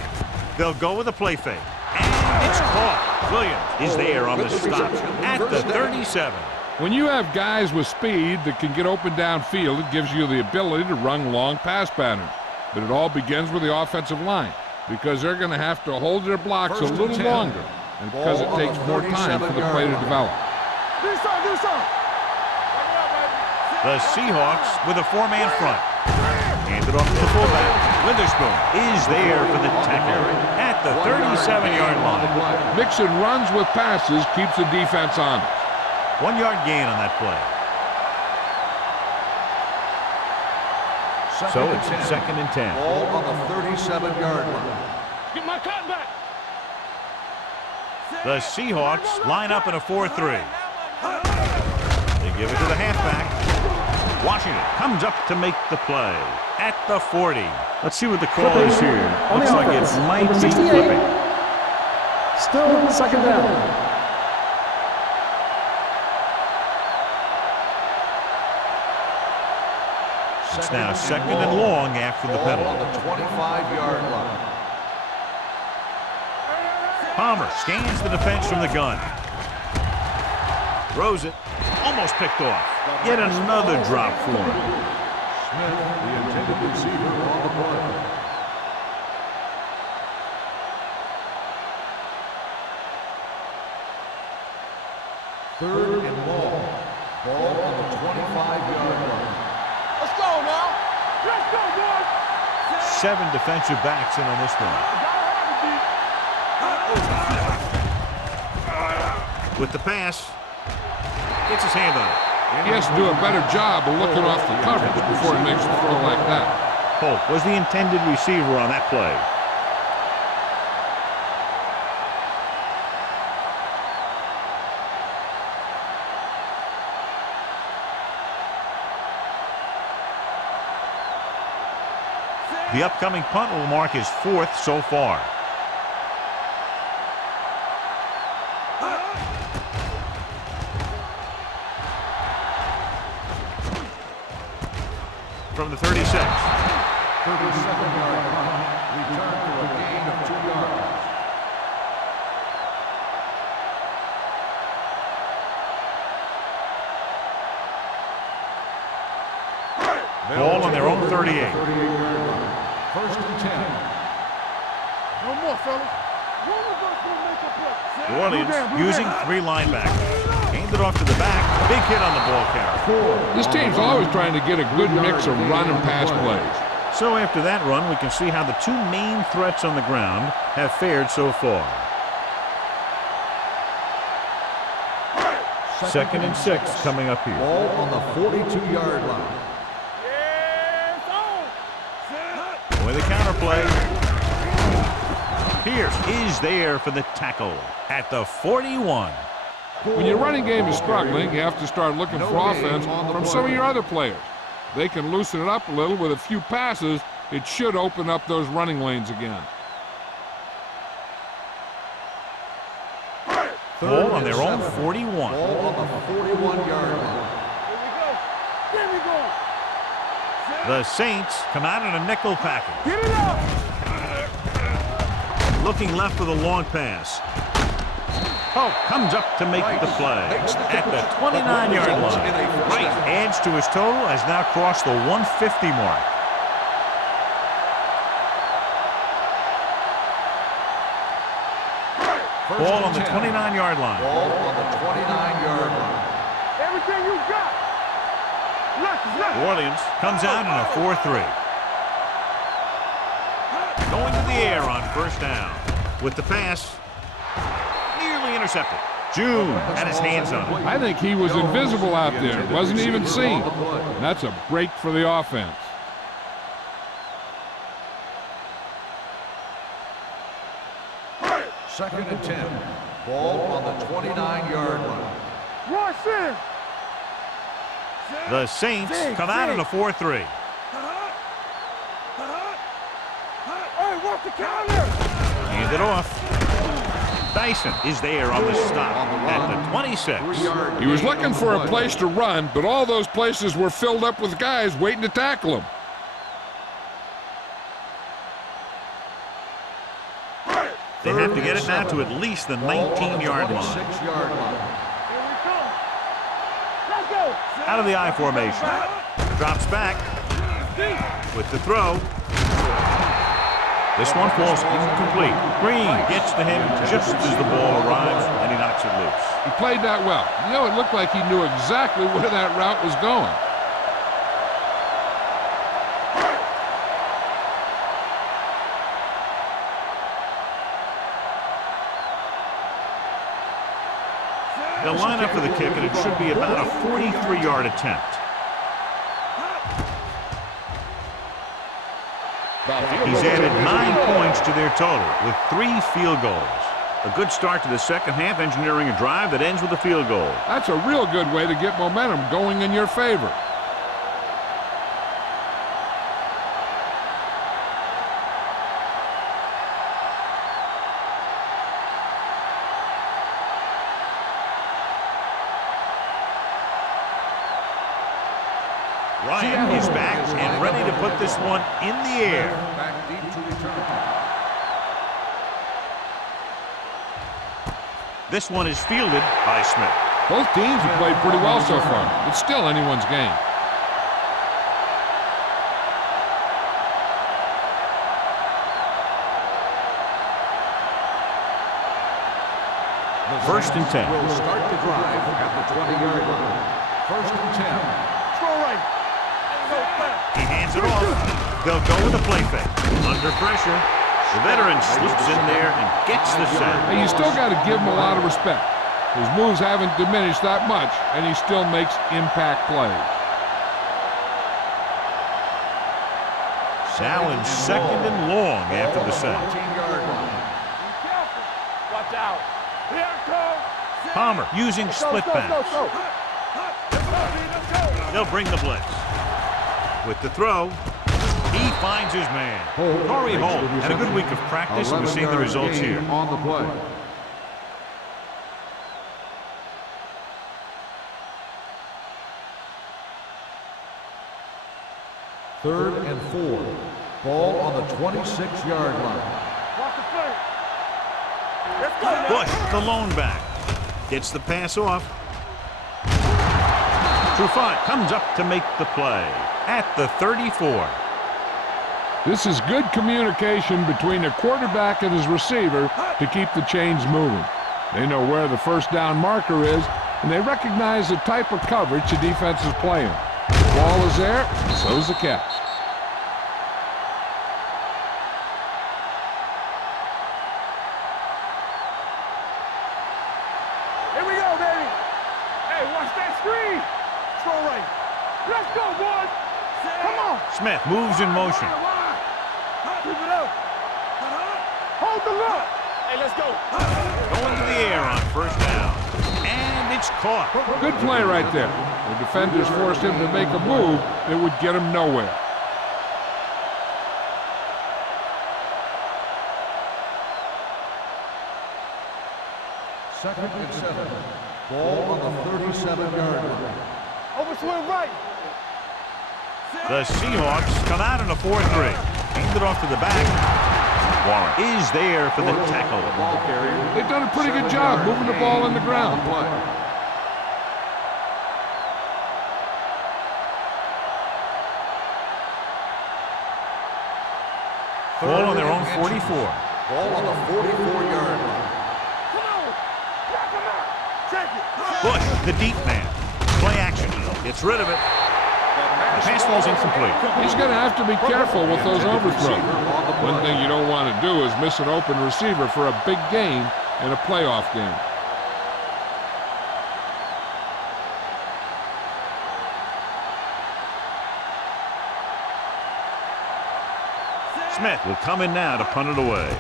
They'll go with a play fake. And it's caught. Williams is there on the stop at the 37. When you have guys with speed that can get open downfield, it gives you the ability to run long pass patterns. But it all begins with the offensive line, because they're going to have to hold their blocks a little longer, and because it takes more time for the play to develop. The Seahawks with a 4-man front. Handed off to the fullback. Witherspoon is there for the tackle at the 37-yard line. Mixing runs with passes keeps the defense honest. 1-yard gain on that play. So it's 2nd and 10. Ball on the 37-yard line. Get my cotton back. The Seahawks line up in a 4-3. They give it to the halfback. Washington comes up to make the play at the 40. Let's see what the call is here. Looks like it might be flipping. Still 2nd down. It's now 2nd and long after the penalty. On the 25-yard line. Palmer scans the defense from the gun. Throws it. Almost picked off. Yet another drop for him. Smith, the intended receiver, on the play. Third and long. Ball on the 25-yard line. Let's go now. Let's go, boys. 7 defensive backs in on this one. With the pass. Gets his hand on it. He has to do a better job of looking off the coverage before he makes a throw like that. Polk was the intended receiver on that play. The upcoming punt will mark his 4th so far. From the 36. 37-yard punt. Return for a gain of 2 yards. Ball on their own 38. 38-yard line. 1st and 10. No more, fellas. One of us will make a play. New Orleans using 3 linebackers. Handed off to the back. Big hit on the ball carrier. This team's always trying to get a good mix of run and pass plays. So after that run, we can see how the 2 main threats on the ground have fared so far. 2nd and 6 coming up here. Ball on the 42-yard line. With the counter play. Pierce is there for the tackle at the 41. When your running game is struggling, you have to start looking for offense from some of your other players. They can loosen it up a little with a few passes. It should open up those running lanes again. Ball on their own 41. Ball on the 41-yard line. Here we go. The Saints come out in a nickel package. Get it up. Looking left with a long pass. Polk comes up to make the play at the 29-yard line. Wright adds to his total, has now crossed the 150 mark. Ball on the 29-yard line. Ball on the 29-yard line. Everything you got. New Orleans comes out in a 4-3. Going to the air on 1st down. With the pass, nearly intercepted. June had his hands on it. I think he was invisible out there. Wasn't even seen. That's a break for the offense. Second and 10. Ball on the 29-yard line. Rush in. The Saints come out in a 4-3. Hey, watch the counter. Hand it off. Dyson is there on the stop at the 26. He was looking for a place to run, but all those places were filled up with guys waiting to tackle him. They have to get it now to at least the 19-yard line. 26-yard line. Here we come. Let's go. Out of the I formation. Drops back with the throw. This one falls incomplete. Green gets to him just as the ball arrives, and he knocks it loose. He played that well. You know, it looked like he knew exactly where that route was going. They'll line up for the kick, and it should be about a 43-yard attempt. He's added 9 points to their total with 3 field goals. A good start to the second half, engineering a drive that ends with a field goal. That's a real good way to get momentum going in your favor. Ryan is back and ready to put this one in the air. Back deep to return. This one is fielded by Smith. Both teams have played pretty well so far. It's still anyone's game. First and 10. Will start the drive at the 20-yard line. First and 10. He hands it off. They'll go with a play fake. Under pressure, the veteran slips in there and gets the sack. Hey, you still got to give him a lot of respect. His moves haven't diminished that much, and he still makes impact plays. Now in second and long after the sack. 18-yard line. Watch out. Here it comes. Palmer using split pass. They'll bring the blitz. With the throw, he finds his man. Corey Holt had a good week of practice, and we're seeing the results here. On the play. Third and 4. Ball on the 26-yard line. Watch the play. Let's go. Bush, the lone back, gets the pass off. Trufant comes up to make the play at the 34. This is good communication between the quarterback and his receiver to keep the chains moving. They know where the first down marker is, and they recognize the type of coverage the defense is playing. The ball is there, so's the catch. Here we go, baby. Hey, watch that screen. Throw right. Let's go, boys. Come on. Smith moves in motion. Keep it up. Hold the look. Hey, let's go. Going to the air on first down. And it's caught. Good play right there. The defenders forced him to make a move that would get him nowhere. Second and 7. Ball on the 37-yard line. Overswing right. The Seahawks come out in a 4-3. Hand it off to the back. Warren is there for the tackle. They've done a pretty good job moving the ball in the ground. Ball on their own 44. Ball on the 44-yard line. Come on. Knock him out. Take it. Bush, the deep man. Play action. Gets rid of it. The pass falls incomplete. He's going to have to be careful with those overthrows. One thing you don't want to do is miss an open receiver for a big gain in a playoff game. Smith will come in now to punt it away.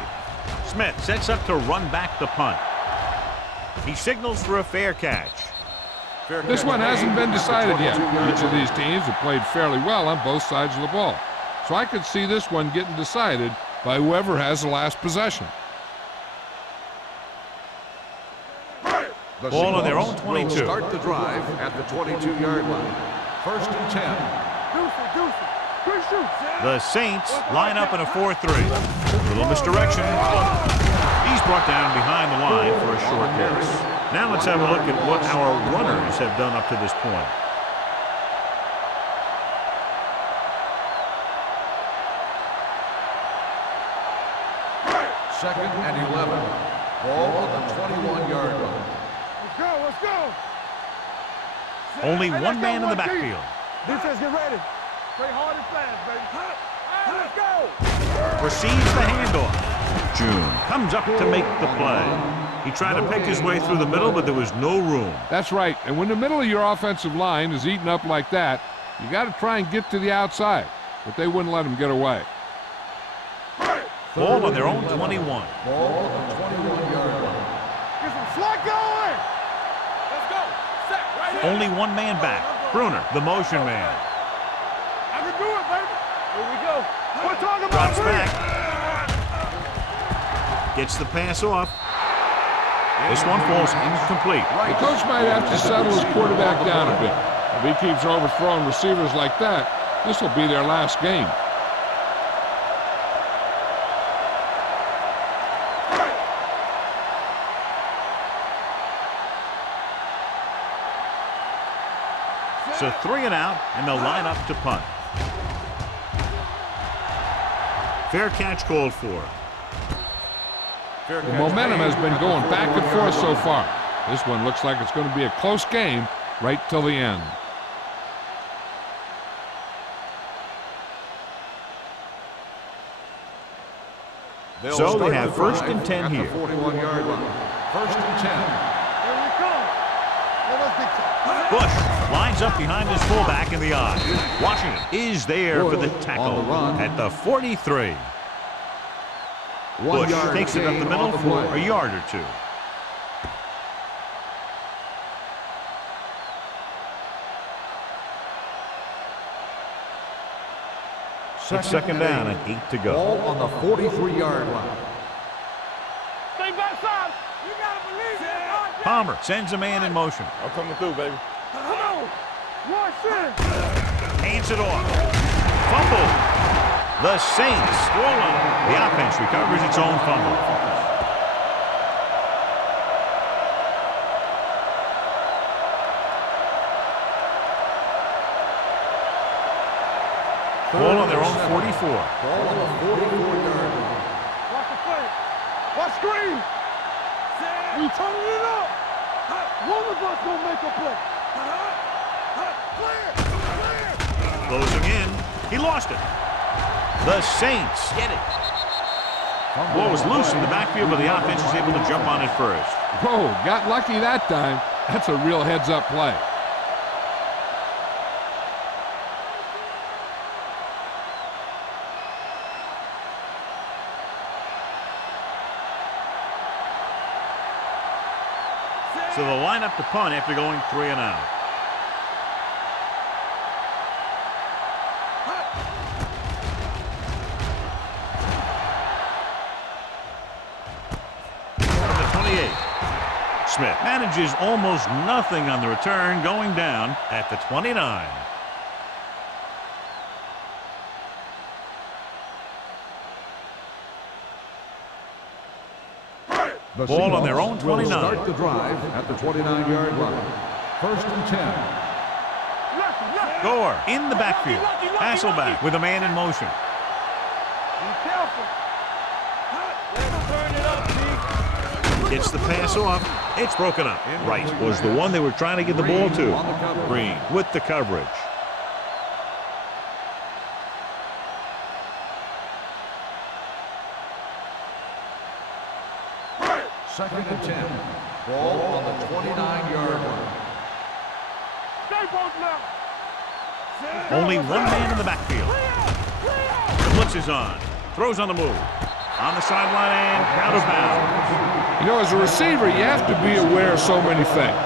Smith sets up to run back the punt. He signals for a fair catch. This one hasn't been decided yet. Each of these teams have played fairly well on both sides of the ball. So I could see this one getting decided by whoever has the last possession. Ball on their own 22. Will start the drive at the 22-yard line. 1st and 10. The Saints line up in a 4-3. Little misdirection. He's brought down behind the line for a short pass. Now let's have a look at what our runners have done up to this point. Second and 11. Ball on the 21-yard line. Let's go. Only one man in the backfield. Defense, get ready. Play hard and fast, baby. Let's go. Receives the handoff. June comes up to make the play. He tried to pick his way through the middle, but there was no room. That's right. And when the middle of your offensive line is eaten up like that, you got to try and get to the outside. But they wouldn't let him get away. Ball on their own 21. Ball on the 21-yard line. Get some slot going. Let's go. Set right here. Only one man back. Bruner, the motion man. I can do it, baby. Here we go. We're talking about Drops back. Gets the pass off. This one falls incomplete. The coach might have to settle his quarterback down a bit. If he keeps overthrowing receivers like that, this will be their last game. So 3 and out, and they'll line up to punt. Fair catch called for. The momentum has been going back and forth so far. This one looks like it's going to be a close game right till the end. So they have 1st and 10 here. 41-yard line. 1st and 10. Here we come. Let us get Bush lines up behind his fullback in the eye. Washington is there for the tackle at the 43. Bush takes it up the middle for a yard or two. It's 2nd down and 8 to go. Ball on the 43-yard line. Stay back side. You gotta believe it. Palmer sends a man in motion. I'm coming through, baby. Come on. Watch it. Hands it off. Fumble. The Saints stolen. The offense recovers its own fumble. Ball on their own 44. Ball on the 44-yard line. Watch the play. Watch screen. We turning it up. One of us gonna make a play. Closing in. He lost it. The Saints get it. Ball was loose in the backfield, but the offense was able to jump on it first. Whoa, got lucky that time. That's a real heads-up play. So they'll line up to punt after going 3 and out. Smith manages almost nothing on the return, going down at the 29. The Ball on their own Seahawks will 29. start the drive at the 29-yard line. 1st and 10. Gore in the backfield. Hasselback with a man in motion. Be careful. Let him turn it up, G. Gets the pass off. It's broken up. Right was the one they were trying to get the ball to. Green with the coverage. Second and 10. Ball on the 29-yard line. Stay both now. Only one man in the backfield. The blitz is on. Throws on the move. On the sideline and out of bounds. You know, as a receiver, you have to be aware of so many things.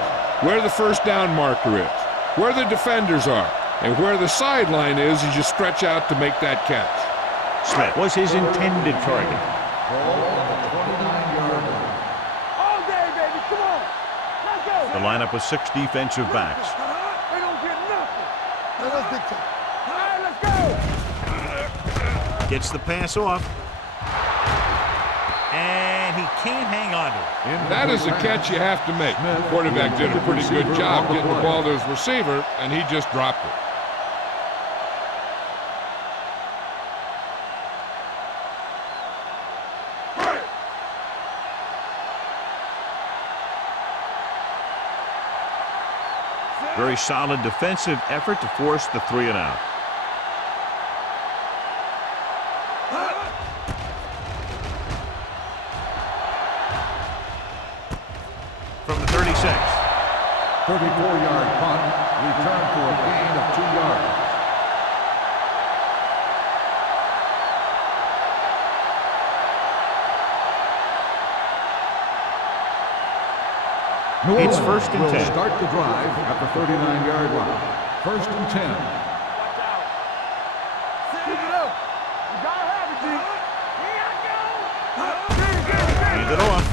Where the first down marker is, where the defenders are, and where the sideline is as you stretch out to make that catch. Smith was his intended target. Ball on the 29-yard line. All day, baby. Come on. Let's go. The lineup with 6 defensive backs. They don't get nothing. Let's dictate. All right, let's go. Gets the pass off. And he can't hang on to it. That is a catch you have to make. The quarterback did a pretty good job getting the ball to his receiver, and he just dropped it. Very solid defensive effort to force the 3 and out. From the 36. 34-yard punt, return for a gain of 2 yards. It's first and 10. Start the drive at the 39-yard line. First and 10. Watch out. Keep it up. You gotta have it, G. Hand it off.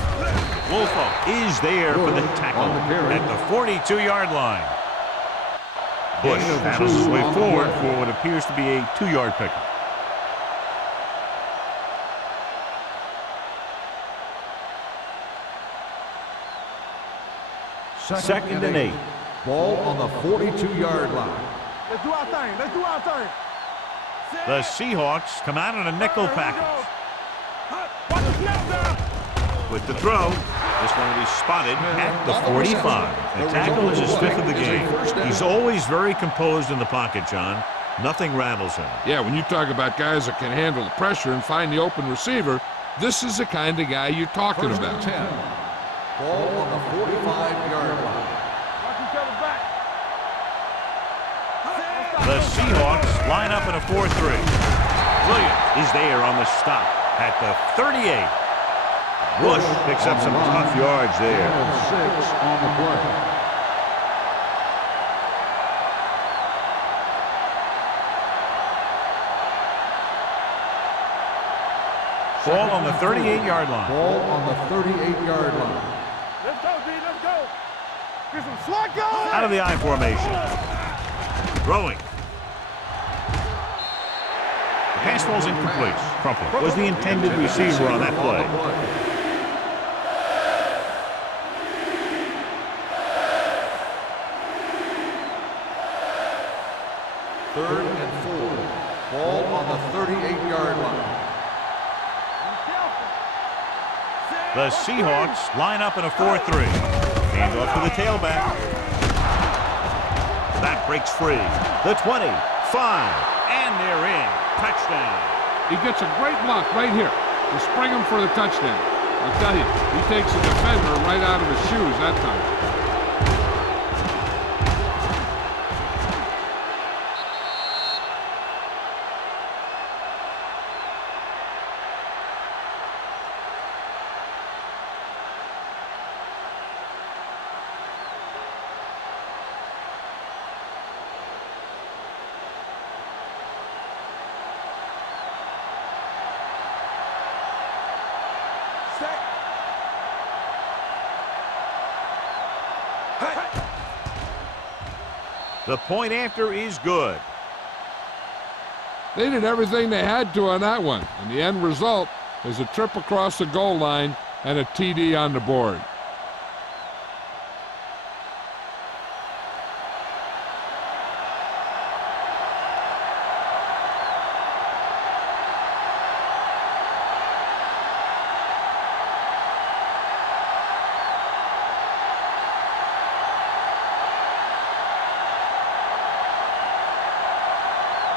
Wolfo is there for the tackle at the 42-yard line. Bush paddles his way forward for what appears to be a 2-yard pickup. Second and 8. Ball on the 42-yard line. Let's do our thing. Let's do our thing. The Seahawks come out in a nickel package. Watch the snap now. With the throw, this one will be spotted at the 45. The tackle is his 5th of the game. He's always very composed in the pocket, John. Nothing rattles him. Yeah, when you talk about guys that can handle the pressure and find the open receiver, this is the kind of guy you're talking First about. and 10. Ball on the 45-yard line. Watch each other back. The Seahawks line up in a 4-3. Williams is there on the stop at the 38. Bush picks up some tough yards there. 6 on the play. Ball on the 38-yard line. Ball on the 38-yard line. Let's go, D. Let's go. Get some slot going. Out of the I formation. Throwing. The pass falls incomplete. Crumpler was the intended receiver on that play. Third and 4. Ball on the 38-yard line. The Seahawks line up in a 4-3. Hand off to the tailback. That breaks free. The 20, 5, and they're in. Touchdown. He gets a great block right here to spring him for the touchdown. I'll tell you, he takes the defender right out of his shoes that time. The point after is good. They did everything they had to on that one, and the end result is a trip across the goal line and a TD on the board.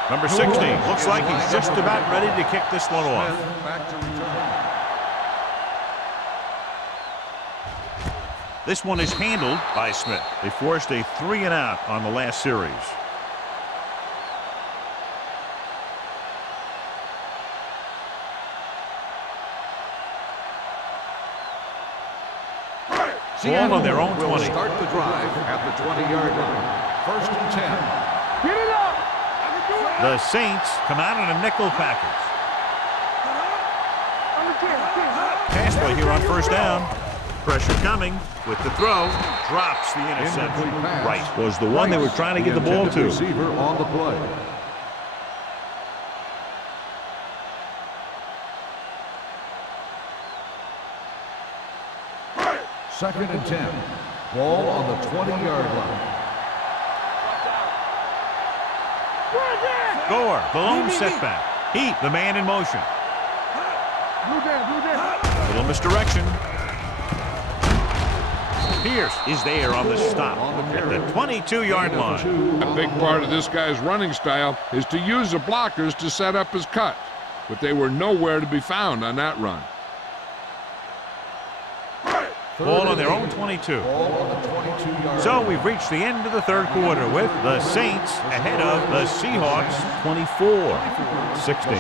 Number 16 looks like he's just about ready to kick this one off. Back to return. This one is handled by Smith. They forced a 3 and out on the last series. Ball on their own will 20. start the drive at the 20-yard line. First and 10. Get it up. I can do it. The Saints come out in a nickel package. I'm the kid. Pass play here on first down. Pressure coming with the throw. Drops the interception. Incomplete pass. Right was the one they were trying to get the ball intended to. Receiver on the play. Second and 10. Ball on the 20-yard line. Gore, the lone setback. Heat, the man in motion. Blue down. Little misdirection. Pierce is there on the stop at the 22-yard line. A big part of this guy's running style is to use the blockers to set up his cut, but they were nowhere to be found on that run. Ball on their own 22. Ball on the 22-yard So we've reached the end of the third quarter with the Saints ahead of the Seahawks 24-16. 16.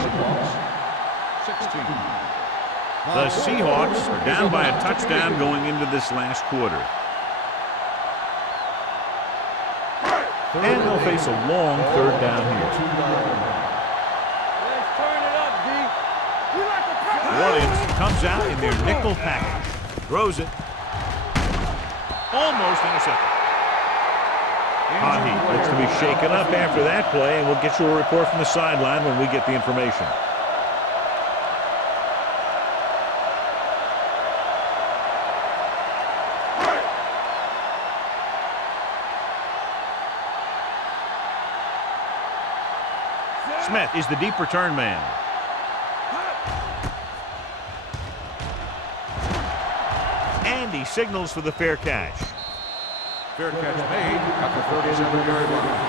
The Seahawks are down by a touchdown going into this last quarter. And they'll face a long third down here. Let's turn it up, D. We like the pressure. Williams comes out in their nickel package. Throws it. Almost intercepted. Heat looks to be shaken up after that play, and we'll get you a report from the sideline when we get the information. Smith is the deep return man. And he signals for the fair catch. Fair catch made at the 37-yard line.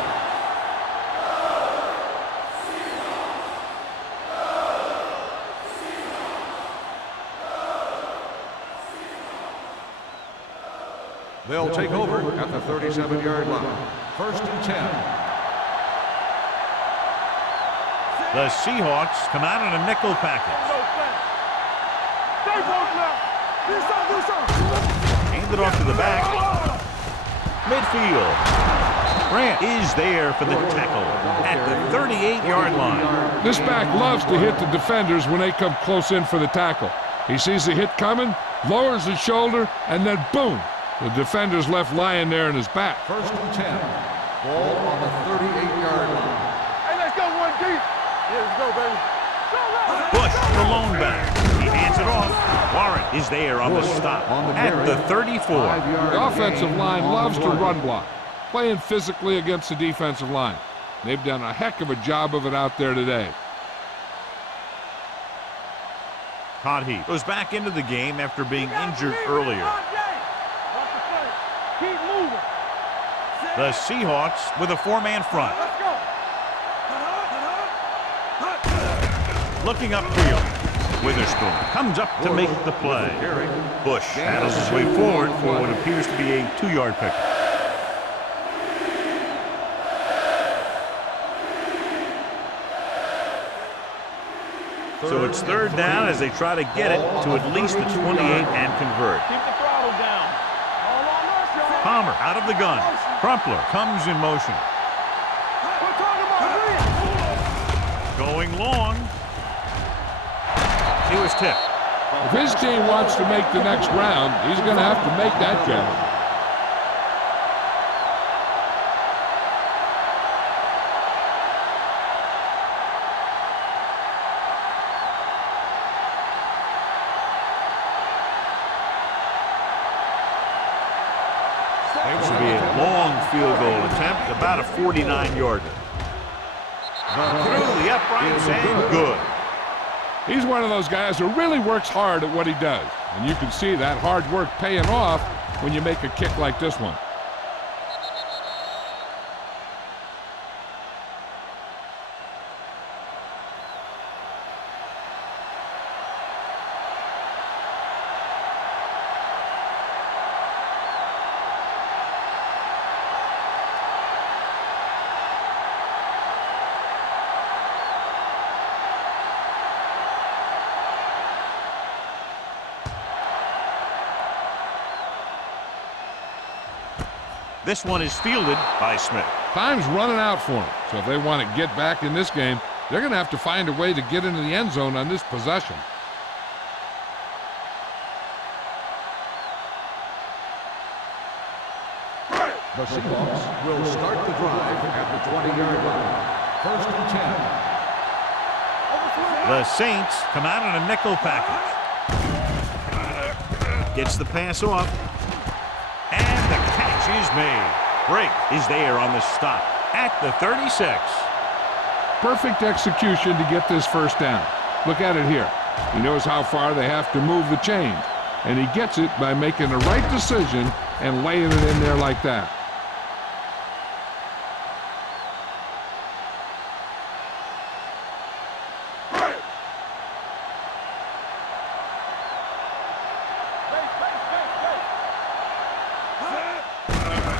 They'll take over at the 37-yard line. First and 10. The Seahawks come out in a nickel package. Stay close now. Do something. Hand it off to the back. Midfield. Grant is there for the tackle at the 38-yard line. This back loves to hit the defenders when they come close in for the tackle. He sees the hit coming, lowers his shoulder, and then boom, the defender's left lying there in his back. First and 10. Ball on the 38-yard line. Hey, let's go one deep. Yeah, let's go, baby. Bush, the lone back. He hands it off. Warren is there on the stop at the 34. The offensive line loves to run block, playing physically against the defensive line. They've done a heck of a job of it out there today. Heat goes back into the game after being injured earlier. Keep moving. The Seahawks with a four-man front. Let's go. Looking upfield. Witherspoon comes up to make the play. Bush battles his way forward for what appears to be a 2-yard pickup. So it's third down as they try to get it to at least the 28 and convert. Keep the throttle down. All on us, y'all. Palmer out of the gun. Crumpler comes in motion. We're talking about Going long. He was tipped. If his team wants to make the next round, he's going to have to make that jump. This will be a long field goal attempt, about a 49-yarder. Through the uprights and good. He's one of those guys who really works hard at what he does. And you can see that hard work paying off when you make a kick like this one. This one is fielded by Smith. Time's running out for them, so if they want to get back in this game, they're going to have to find a way to get into the end zone on this possession. The Seahawks will start the drive at the 20-yard line. 1st and 10. The Saints come out in a nickel package. Gets the pass off. And the catch is made. Break is there on the stop at the 36. Perfect execution to get this first down. Look at it here. He knows how far they have to move the chains, and he gets it by making the right decision and laying it in there like that.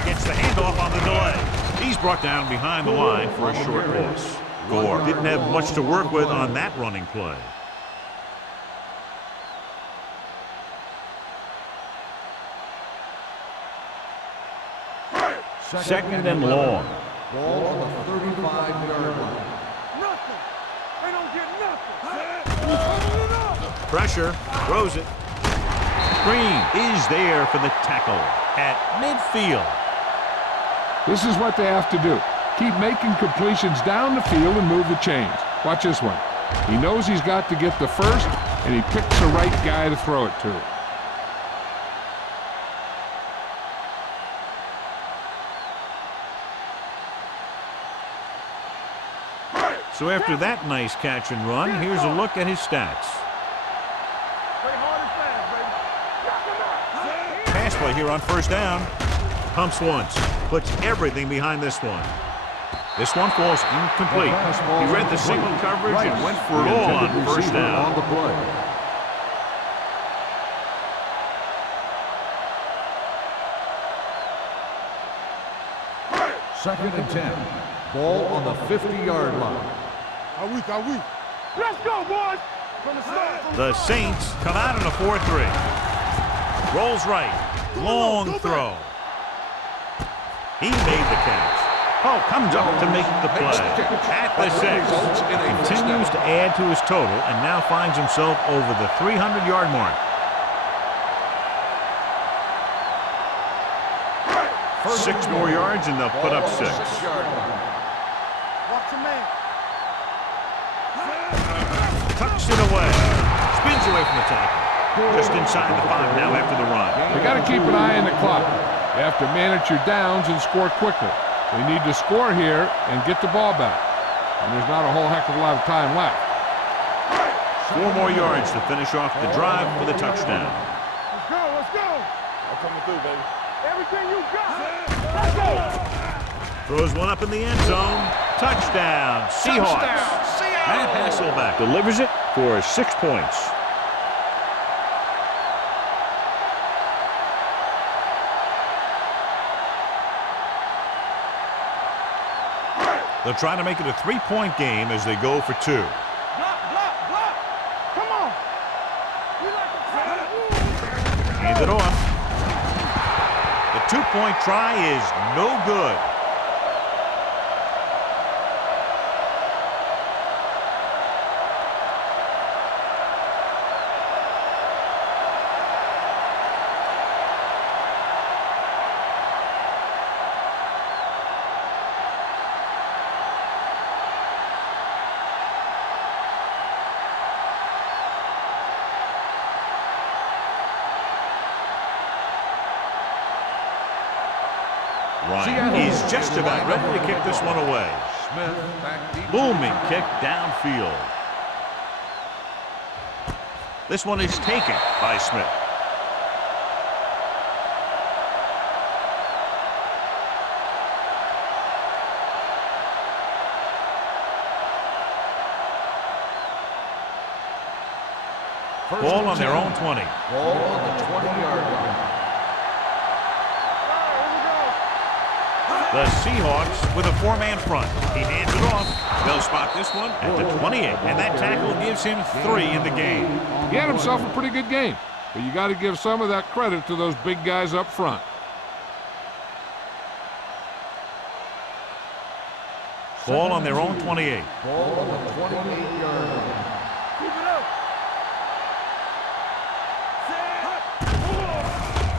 Gets the handoff on the delay. He's brought down behind the line for a short loss. Gore didn't have much to work with on that running play. Second and long. Ball on the 35-yard line. Nothing. They don't get nothing. Pressure, throws it. Green is there for the tackle at midfield. This is what they have to do. Keep making completions down the field and move the chains. Watch this one. He knows he's got to get the first, and he picks the right guy to throw it to. So after that nice catch and run, here's a look at his stats. Pass play here on 1st down. Pumps once, puts everything behind this one. This one falls incomplete. He read the single coverage and went for it all on 1st down. On the play. Second and 10. Ball on the 50-yard line. Are we? Let's go, boys. From the start. The Saints come out in a 4-3. Rolls right. Long throw. He made the catch. Oh, comes up to make the play. At the 6. Continues to add to his total and now finds himself over the 300-yard mark. 6 more yards and they'll put up 6. Watch your man. Tucks it away. Spins away from the tackle. Just inside the 5 now after the run. You got to keep an eye on the clock. You have to manage your downs and score quicker. They need to score here and get the ball back. And there's not a whole heck of a lot of time left. 4 more yards to finish off the drive for the touchdown. Let's go. I'm coming through, baby. Everything you got. Let's go. Throws one up in the end zone. Touchdown, Seahawks. Matt Hasselbeck delivers it for 6 points. They'll try to make it a 3-point game as they go for 2. Block. Come on. We like to Hand it off. The 2-point try is no good. Ryan is just about ready to kick this one away. Booming kick downfield. This one is taken by Smith. Ball on their own 20. Ball on the 20-yard line. The Seahawks with a 4-man front. He hands it off. They'll spot this one at the 28, and that tackle gives him 3 in the game. He had himself a pretty good game, but you got to give some of that credit to those big guys up front. Ball on their own 28. Ball on the 28-yard line. Keep it up.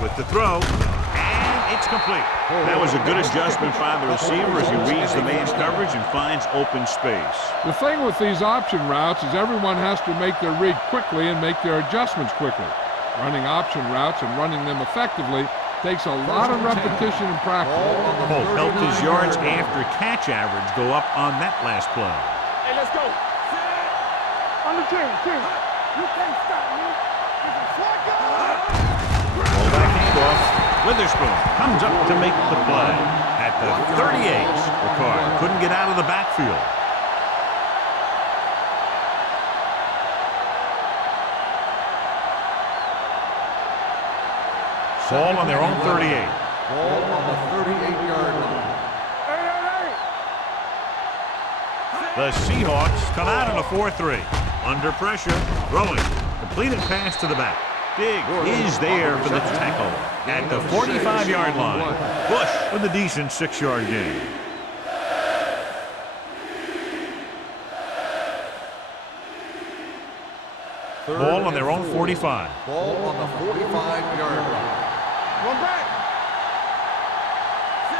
With the throw, and it's complete. That was a good adjustment by the receiver as he reads the man's coverage and finds open space. The thing with these option routes is everyone has to make their read quickly and make their adjustments quickly. Running option routes and running them effectively takes a lot of repetition and practice. Holt helped his yards after catch average go up on that last play. Hey, let's go. On the team. You can't stop me. Fullback handoff. Witherspoon comes up to make the play. At the 38, Ricard couldn't get out of the backfield. Ball on their own 38. Ball on the 38-yard line. The Seahawks come out in a 4-3. Under pressure, throwing. Completed pass to the back. Diggs is there for the tackle at the 45-yard line. Bush with a decent 6-yard gain. Ball on their own 45. Ball on the 45-yard line. One back.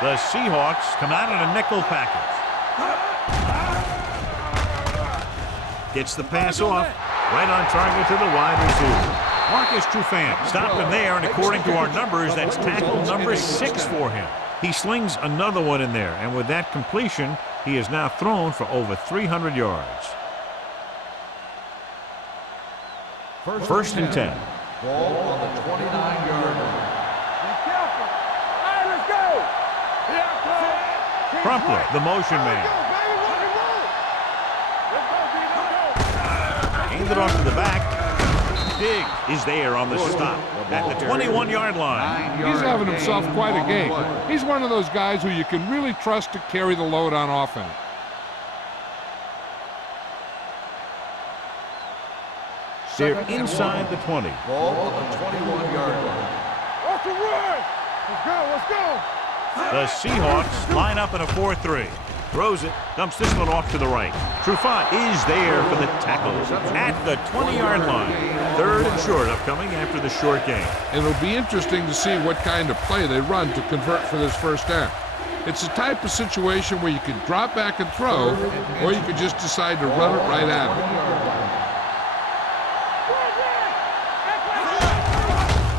The Seahawks come out in a nickel package. Gets the pass off. Right on target to the wide receiver. Marcus Trufant stopped him there, and according to our numbers, that's tackle number 6 for him. He slings another one in there, and with that completion, he has now thrown for over 300 yards. First and 10. Ball on the 29-yard line. Be careful. All right, let's go. Here I come. Crumpler, the motion man. Handed off to the back. Diggs is there on the stop at the 21-yard line. He's having himself quite a game. He's one of those guys who you can really trust to carry the load on offense. They're inside the 20. Ball on the 21-yard line. Off the run. Let's go. The Seahawks line up in a 4-3. Throws it, dumps this one off to the right. Trufant is there for the tackle at the 20-yard line. 3rd and short upcoming after the short game. It'll be interesting to see what kind of play they run to convert for this first down. It's the type of situation where you can drop back and throw, or you could just decide to run it right at him.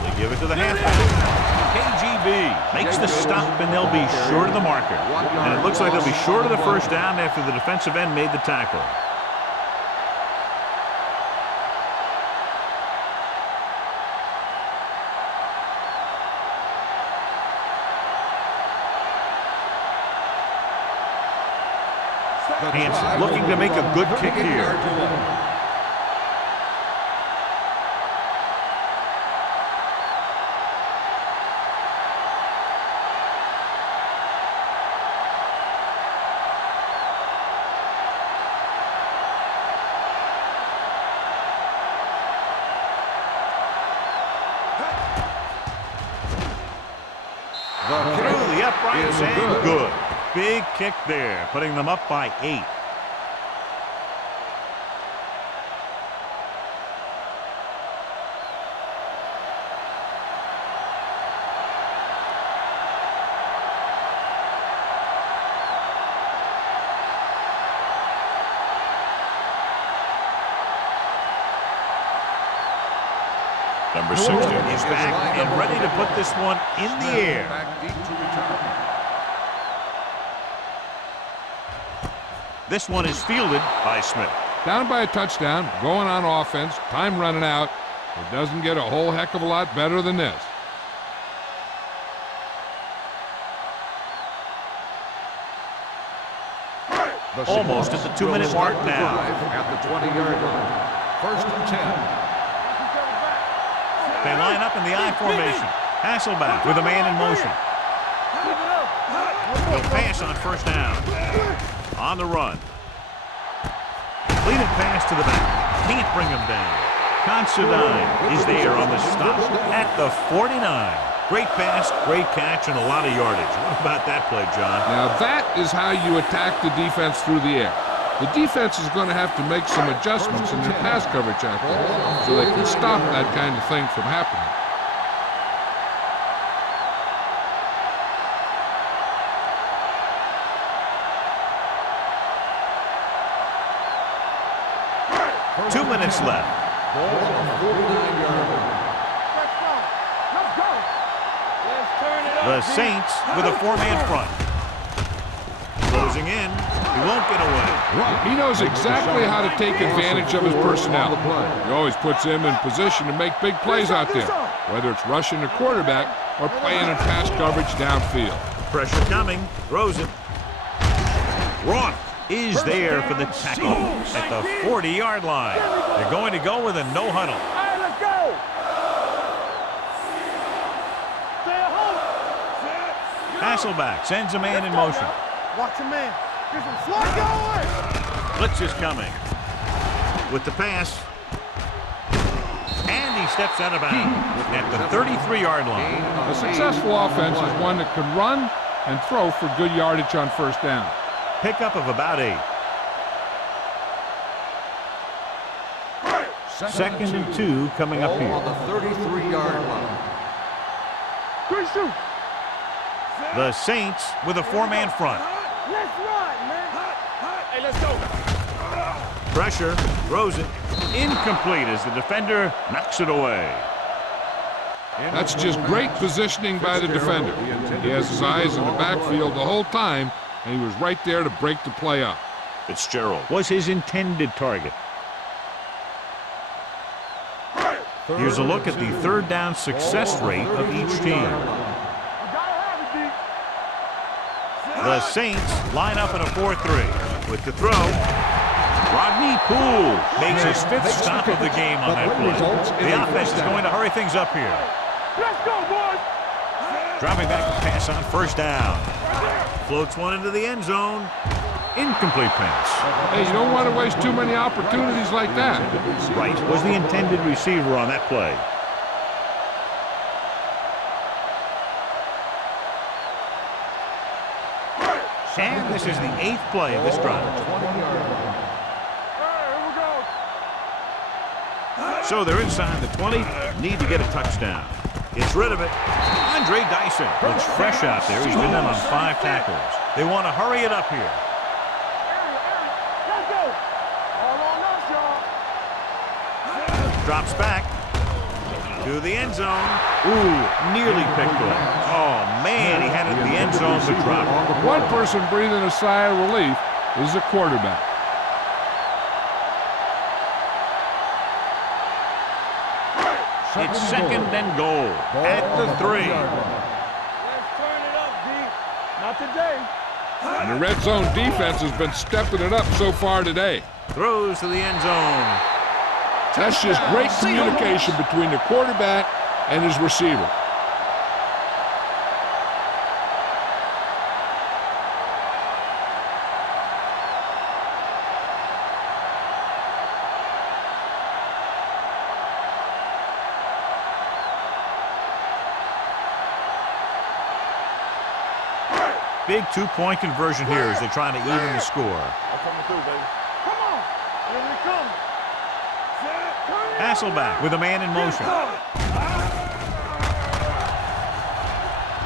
They give it to the halfback. KGB makes the stop, and they'll be short of the marker. And it looks like they'll be short of the first down after the defensive end made the tackle. Hanson looking to make a good kick here. Through the uprights and good. Big kick there, putting them up by 8. Number 60 is back and ready to put this one in the air. This one is fielded by Smith. Down by a touchdown, going on offense, time running out. It doesn't get a whole heck of a lot better than this. Almost at the 2-minute mark now. At the 20-yard line. First and 10. They line up in the I formation. Hasselback with a man in motion. He'll pass on first down. On the run. Completed pass to the back. Can't bring him down. Considine is there on the stop at the 49. Great pass, great catch, and a lot of yardage. What about that play, John? Now that is how you attack the defense through the air. The defense is going to have to make some adjustments in their pass coverage out there so they can stop that kind of thing from happening. Two minutes left. Ball on the 49-yard line. Let's go. Let's turn it up. The Saints with a four-man front. Closing in. He won't get away. He knows exactly how to take advantage of his personnel. He always puts him in position to make big plays out there, whether it's rushing the quarterback or playing in pass coverage downfield. Pressure coming. Throws it. Roth is there for the tackle at the 40-yard line. They're going to go with a no huddle. All right, let's go. Stay at home. Hasselback sends a man in motion. Watch a man. Get some slot going. Blitz is coming. With the pass. And he steps out of bounds at the 33-yard line. A successful offense is one that can run and throw for good yardage on first down. Pickup of about 8. Second and 2 coming up Ball here. on the 33-yard line. Good shoot. The Saints with a four-man front. Let's run, man. Hey, let's go. Pressure, throws it. Incomplete as the defender knocks it away. That's just great positioning by the defender. He has his eyes in the backfield the whole time, and he was right there to break the play up. Fitzgerald was his intended target. Here's a look at the third down success rate of each team. The Saints line up in a 4-3. With the throw, Rodney Poole makes his 5th stop of the game on that play. The offense is going to hurry things up here. Let's go, boys. Dropping back to pass on first down. Floats one into the end zone. Incomplete pass. Hey, you don't want to waste too many opportunities like that. Wright was the intended receiver on that play. And this is the 8th play of this drive. So they're inside the 20. Need to get a touchdown. Gets rid of it. Andre Dyson looks fresh out there. He's been in on 5 tackles. They want to hurry it up here. Let's go. All on us, y'all. Drops back to the end zone. Ooh, nearly picked off. Oh, man, he had it in the end zone but dropped it. One person breathing a sigh of relief is the quarterback. It's second and goal at the 3. Let's turn it up, D. Not today. And the red zone defense has been stepping it up so far today. Throws to the end zone. That's just great communication between the quarterback and his receiver. Big 2-point conversion here as they're trying to even the score. I'm coming through, baby. Come on. Here we come. Hasselback with a man in motion.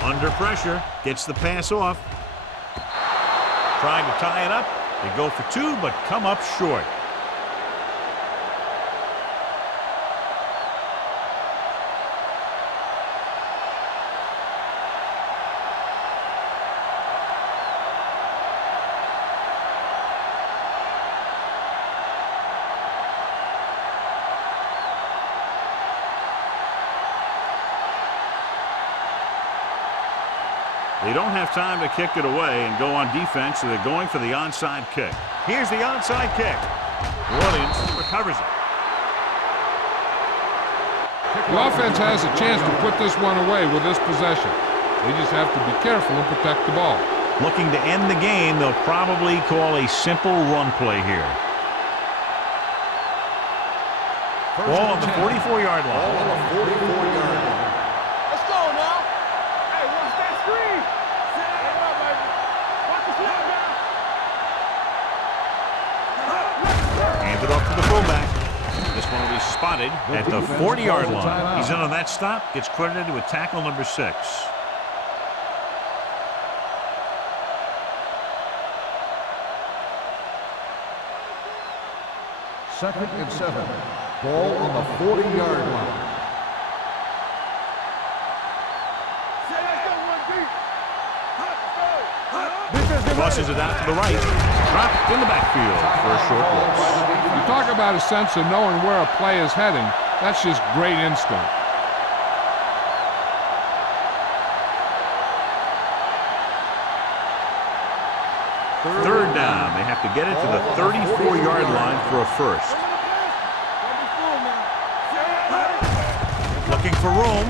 Under pressure, gets the pass off. Trying to tie it up. They go for 2, but come up short. They don't have time to kick it away and go on defense, so they're going for the onside kick. Here's the onside kick. Williams recovers it. The offense has a chance to put this one away with this possession. They just have to be careful and protect the ball. Looking to end the game, they'll probably call a simple run play here. Ball on the 44-yard line. Ball on the 44-yard line. Let's go now. Hands it off to the fullback. This one will be spotted at the 40-yard line. He's in on that stop. Gets credited with tackle number 6. Second and 7. Ball on the 40-yard line. Flushes it out to the right. Dropped in the backfield for a short loss. You talk about a sense of knowing where a play is heading. That's just great instinct. Third down. They have to get it to the 34-yard line for a first. Looking for room.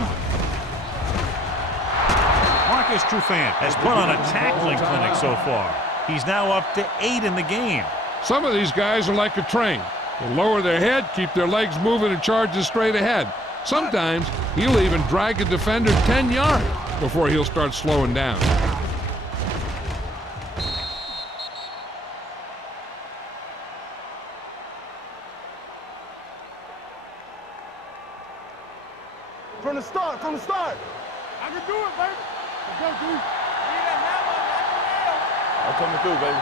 Marcus Trufant has put on a tackling clinic so far. He's now up to 8 in the game. Some of these guys are like a train. They lower their head, keep their legs moving, and charges straight ahead. Sometimes he'll even drag a defender 10 yards before he'll start slowing down. From the start. I can do it, baby. Let's go, dude. I'm coming through, baby.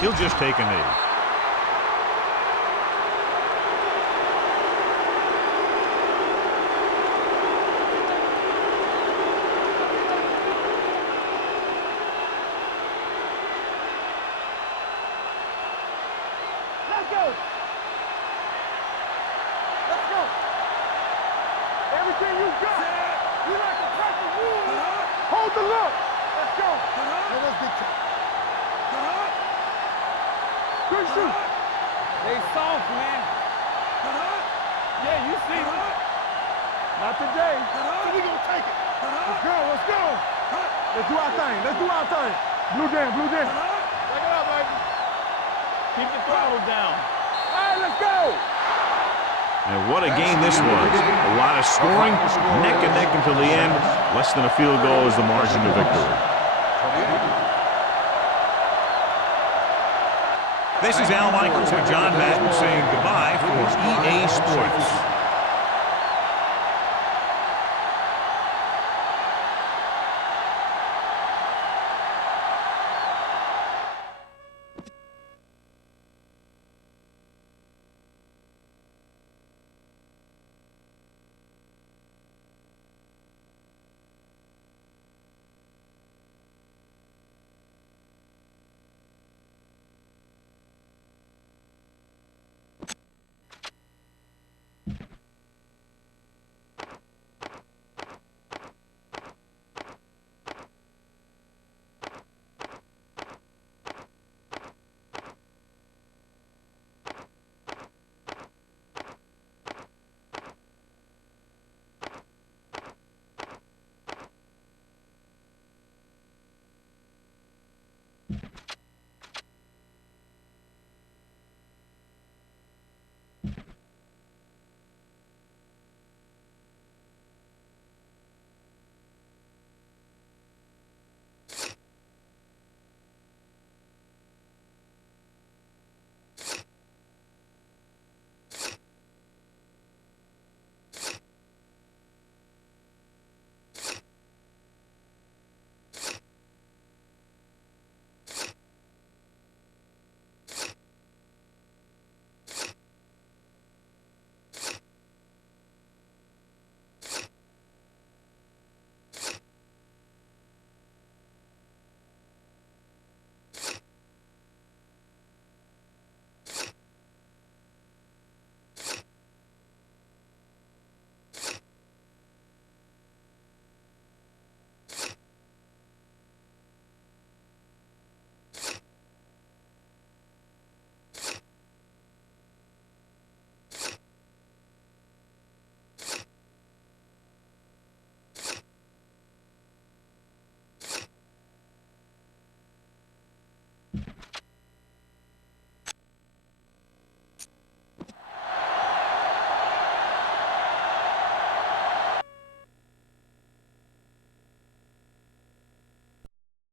He'll just take a knee. Let's go. Let's go. Everything you got. You like to crack the wood. Hold the look. Let's go. Hey, let's get you. Good shoot. They soft, man. Yeah, you see them. Not today. So we gonna take it. Let's go. Let's go. Let's do our thing. Let's do our thing. Blue jam. Blue jam. Take it up, baby. Keep the throttle down. All right, let's go. And what a game this was. A lot of scoring, neck and neck until the end. Less than a field goal is the margin of victory. This is Al Michaels with John Madden saying goodbye for EA Sports.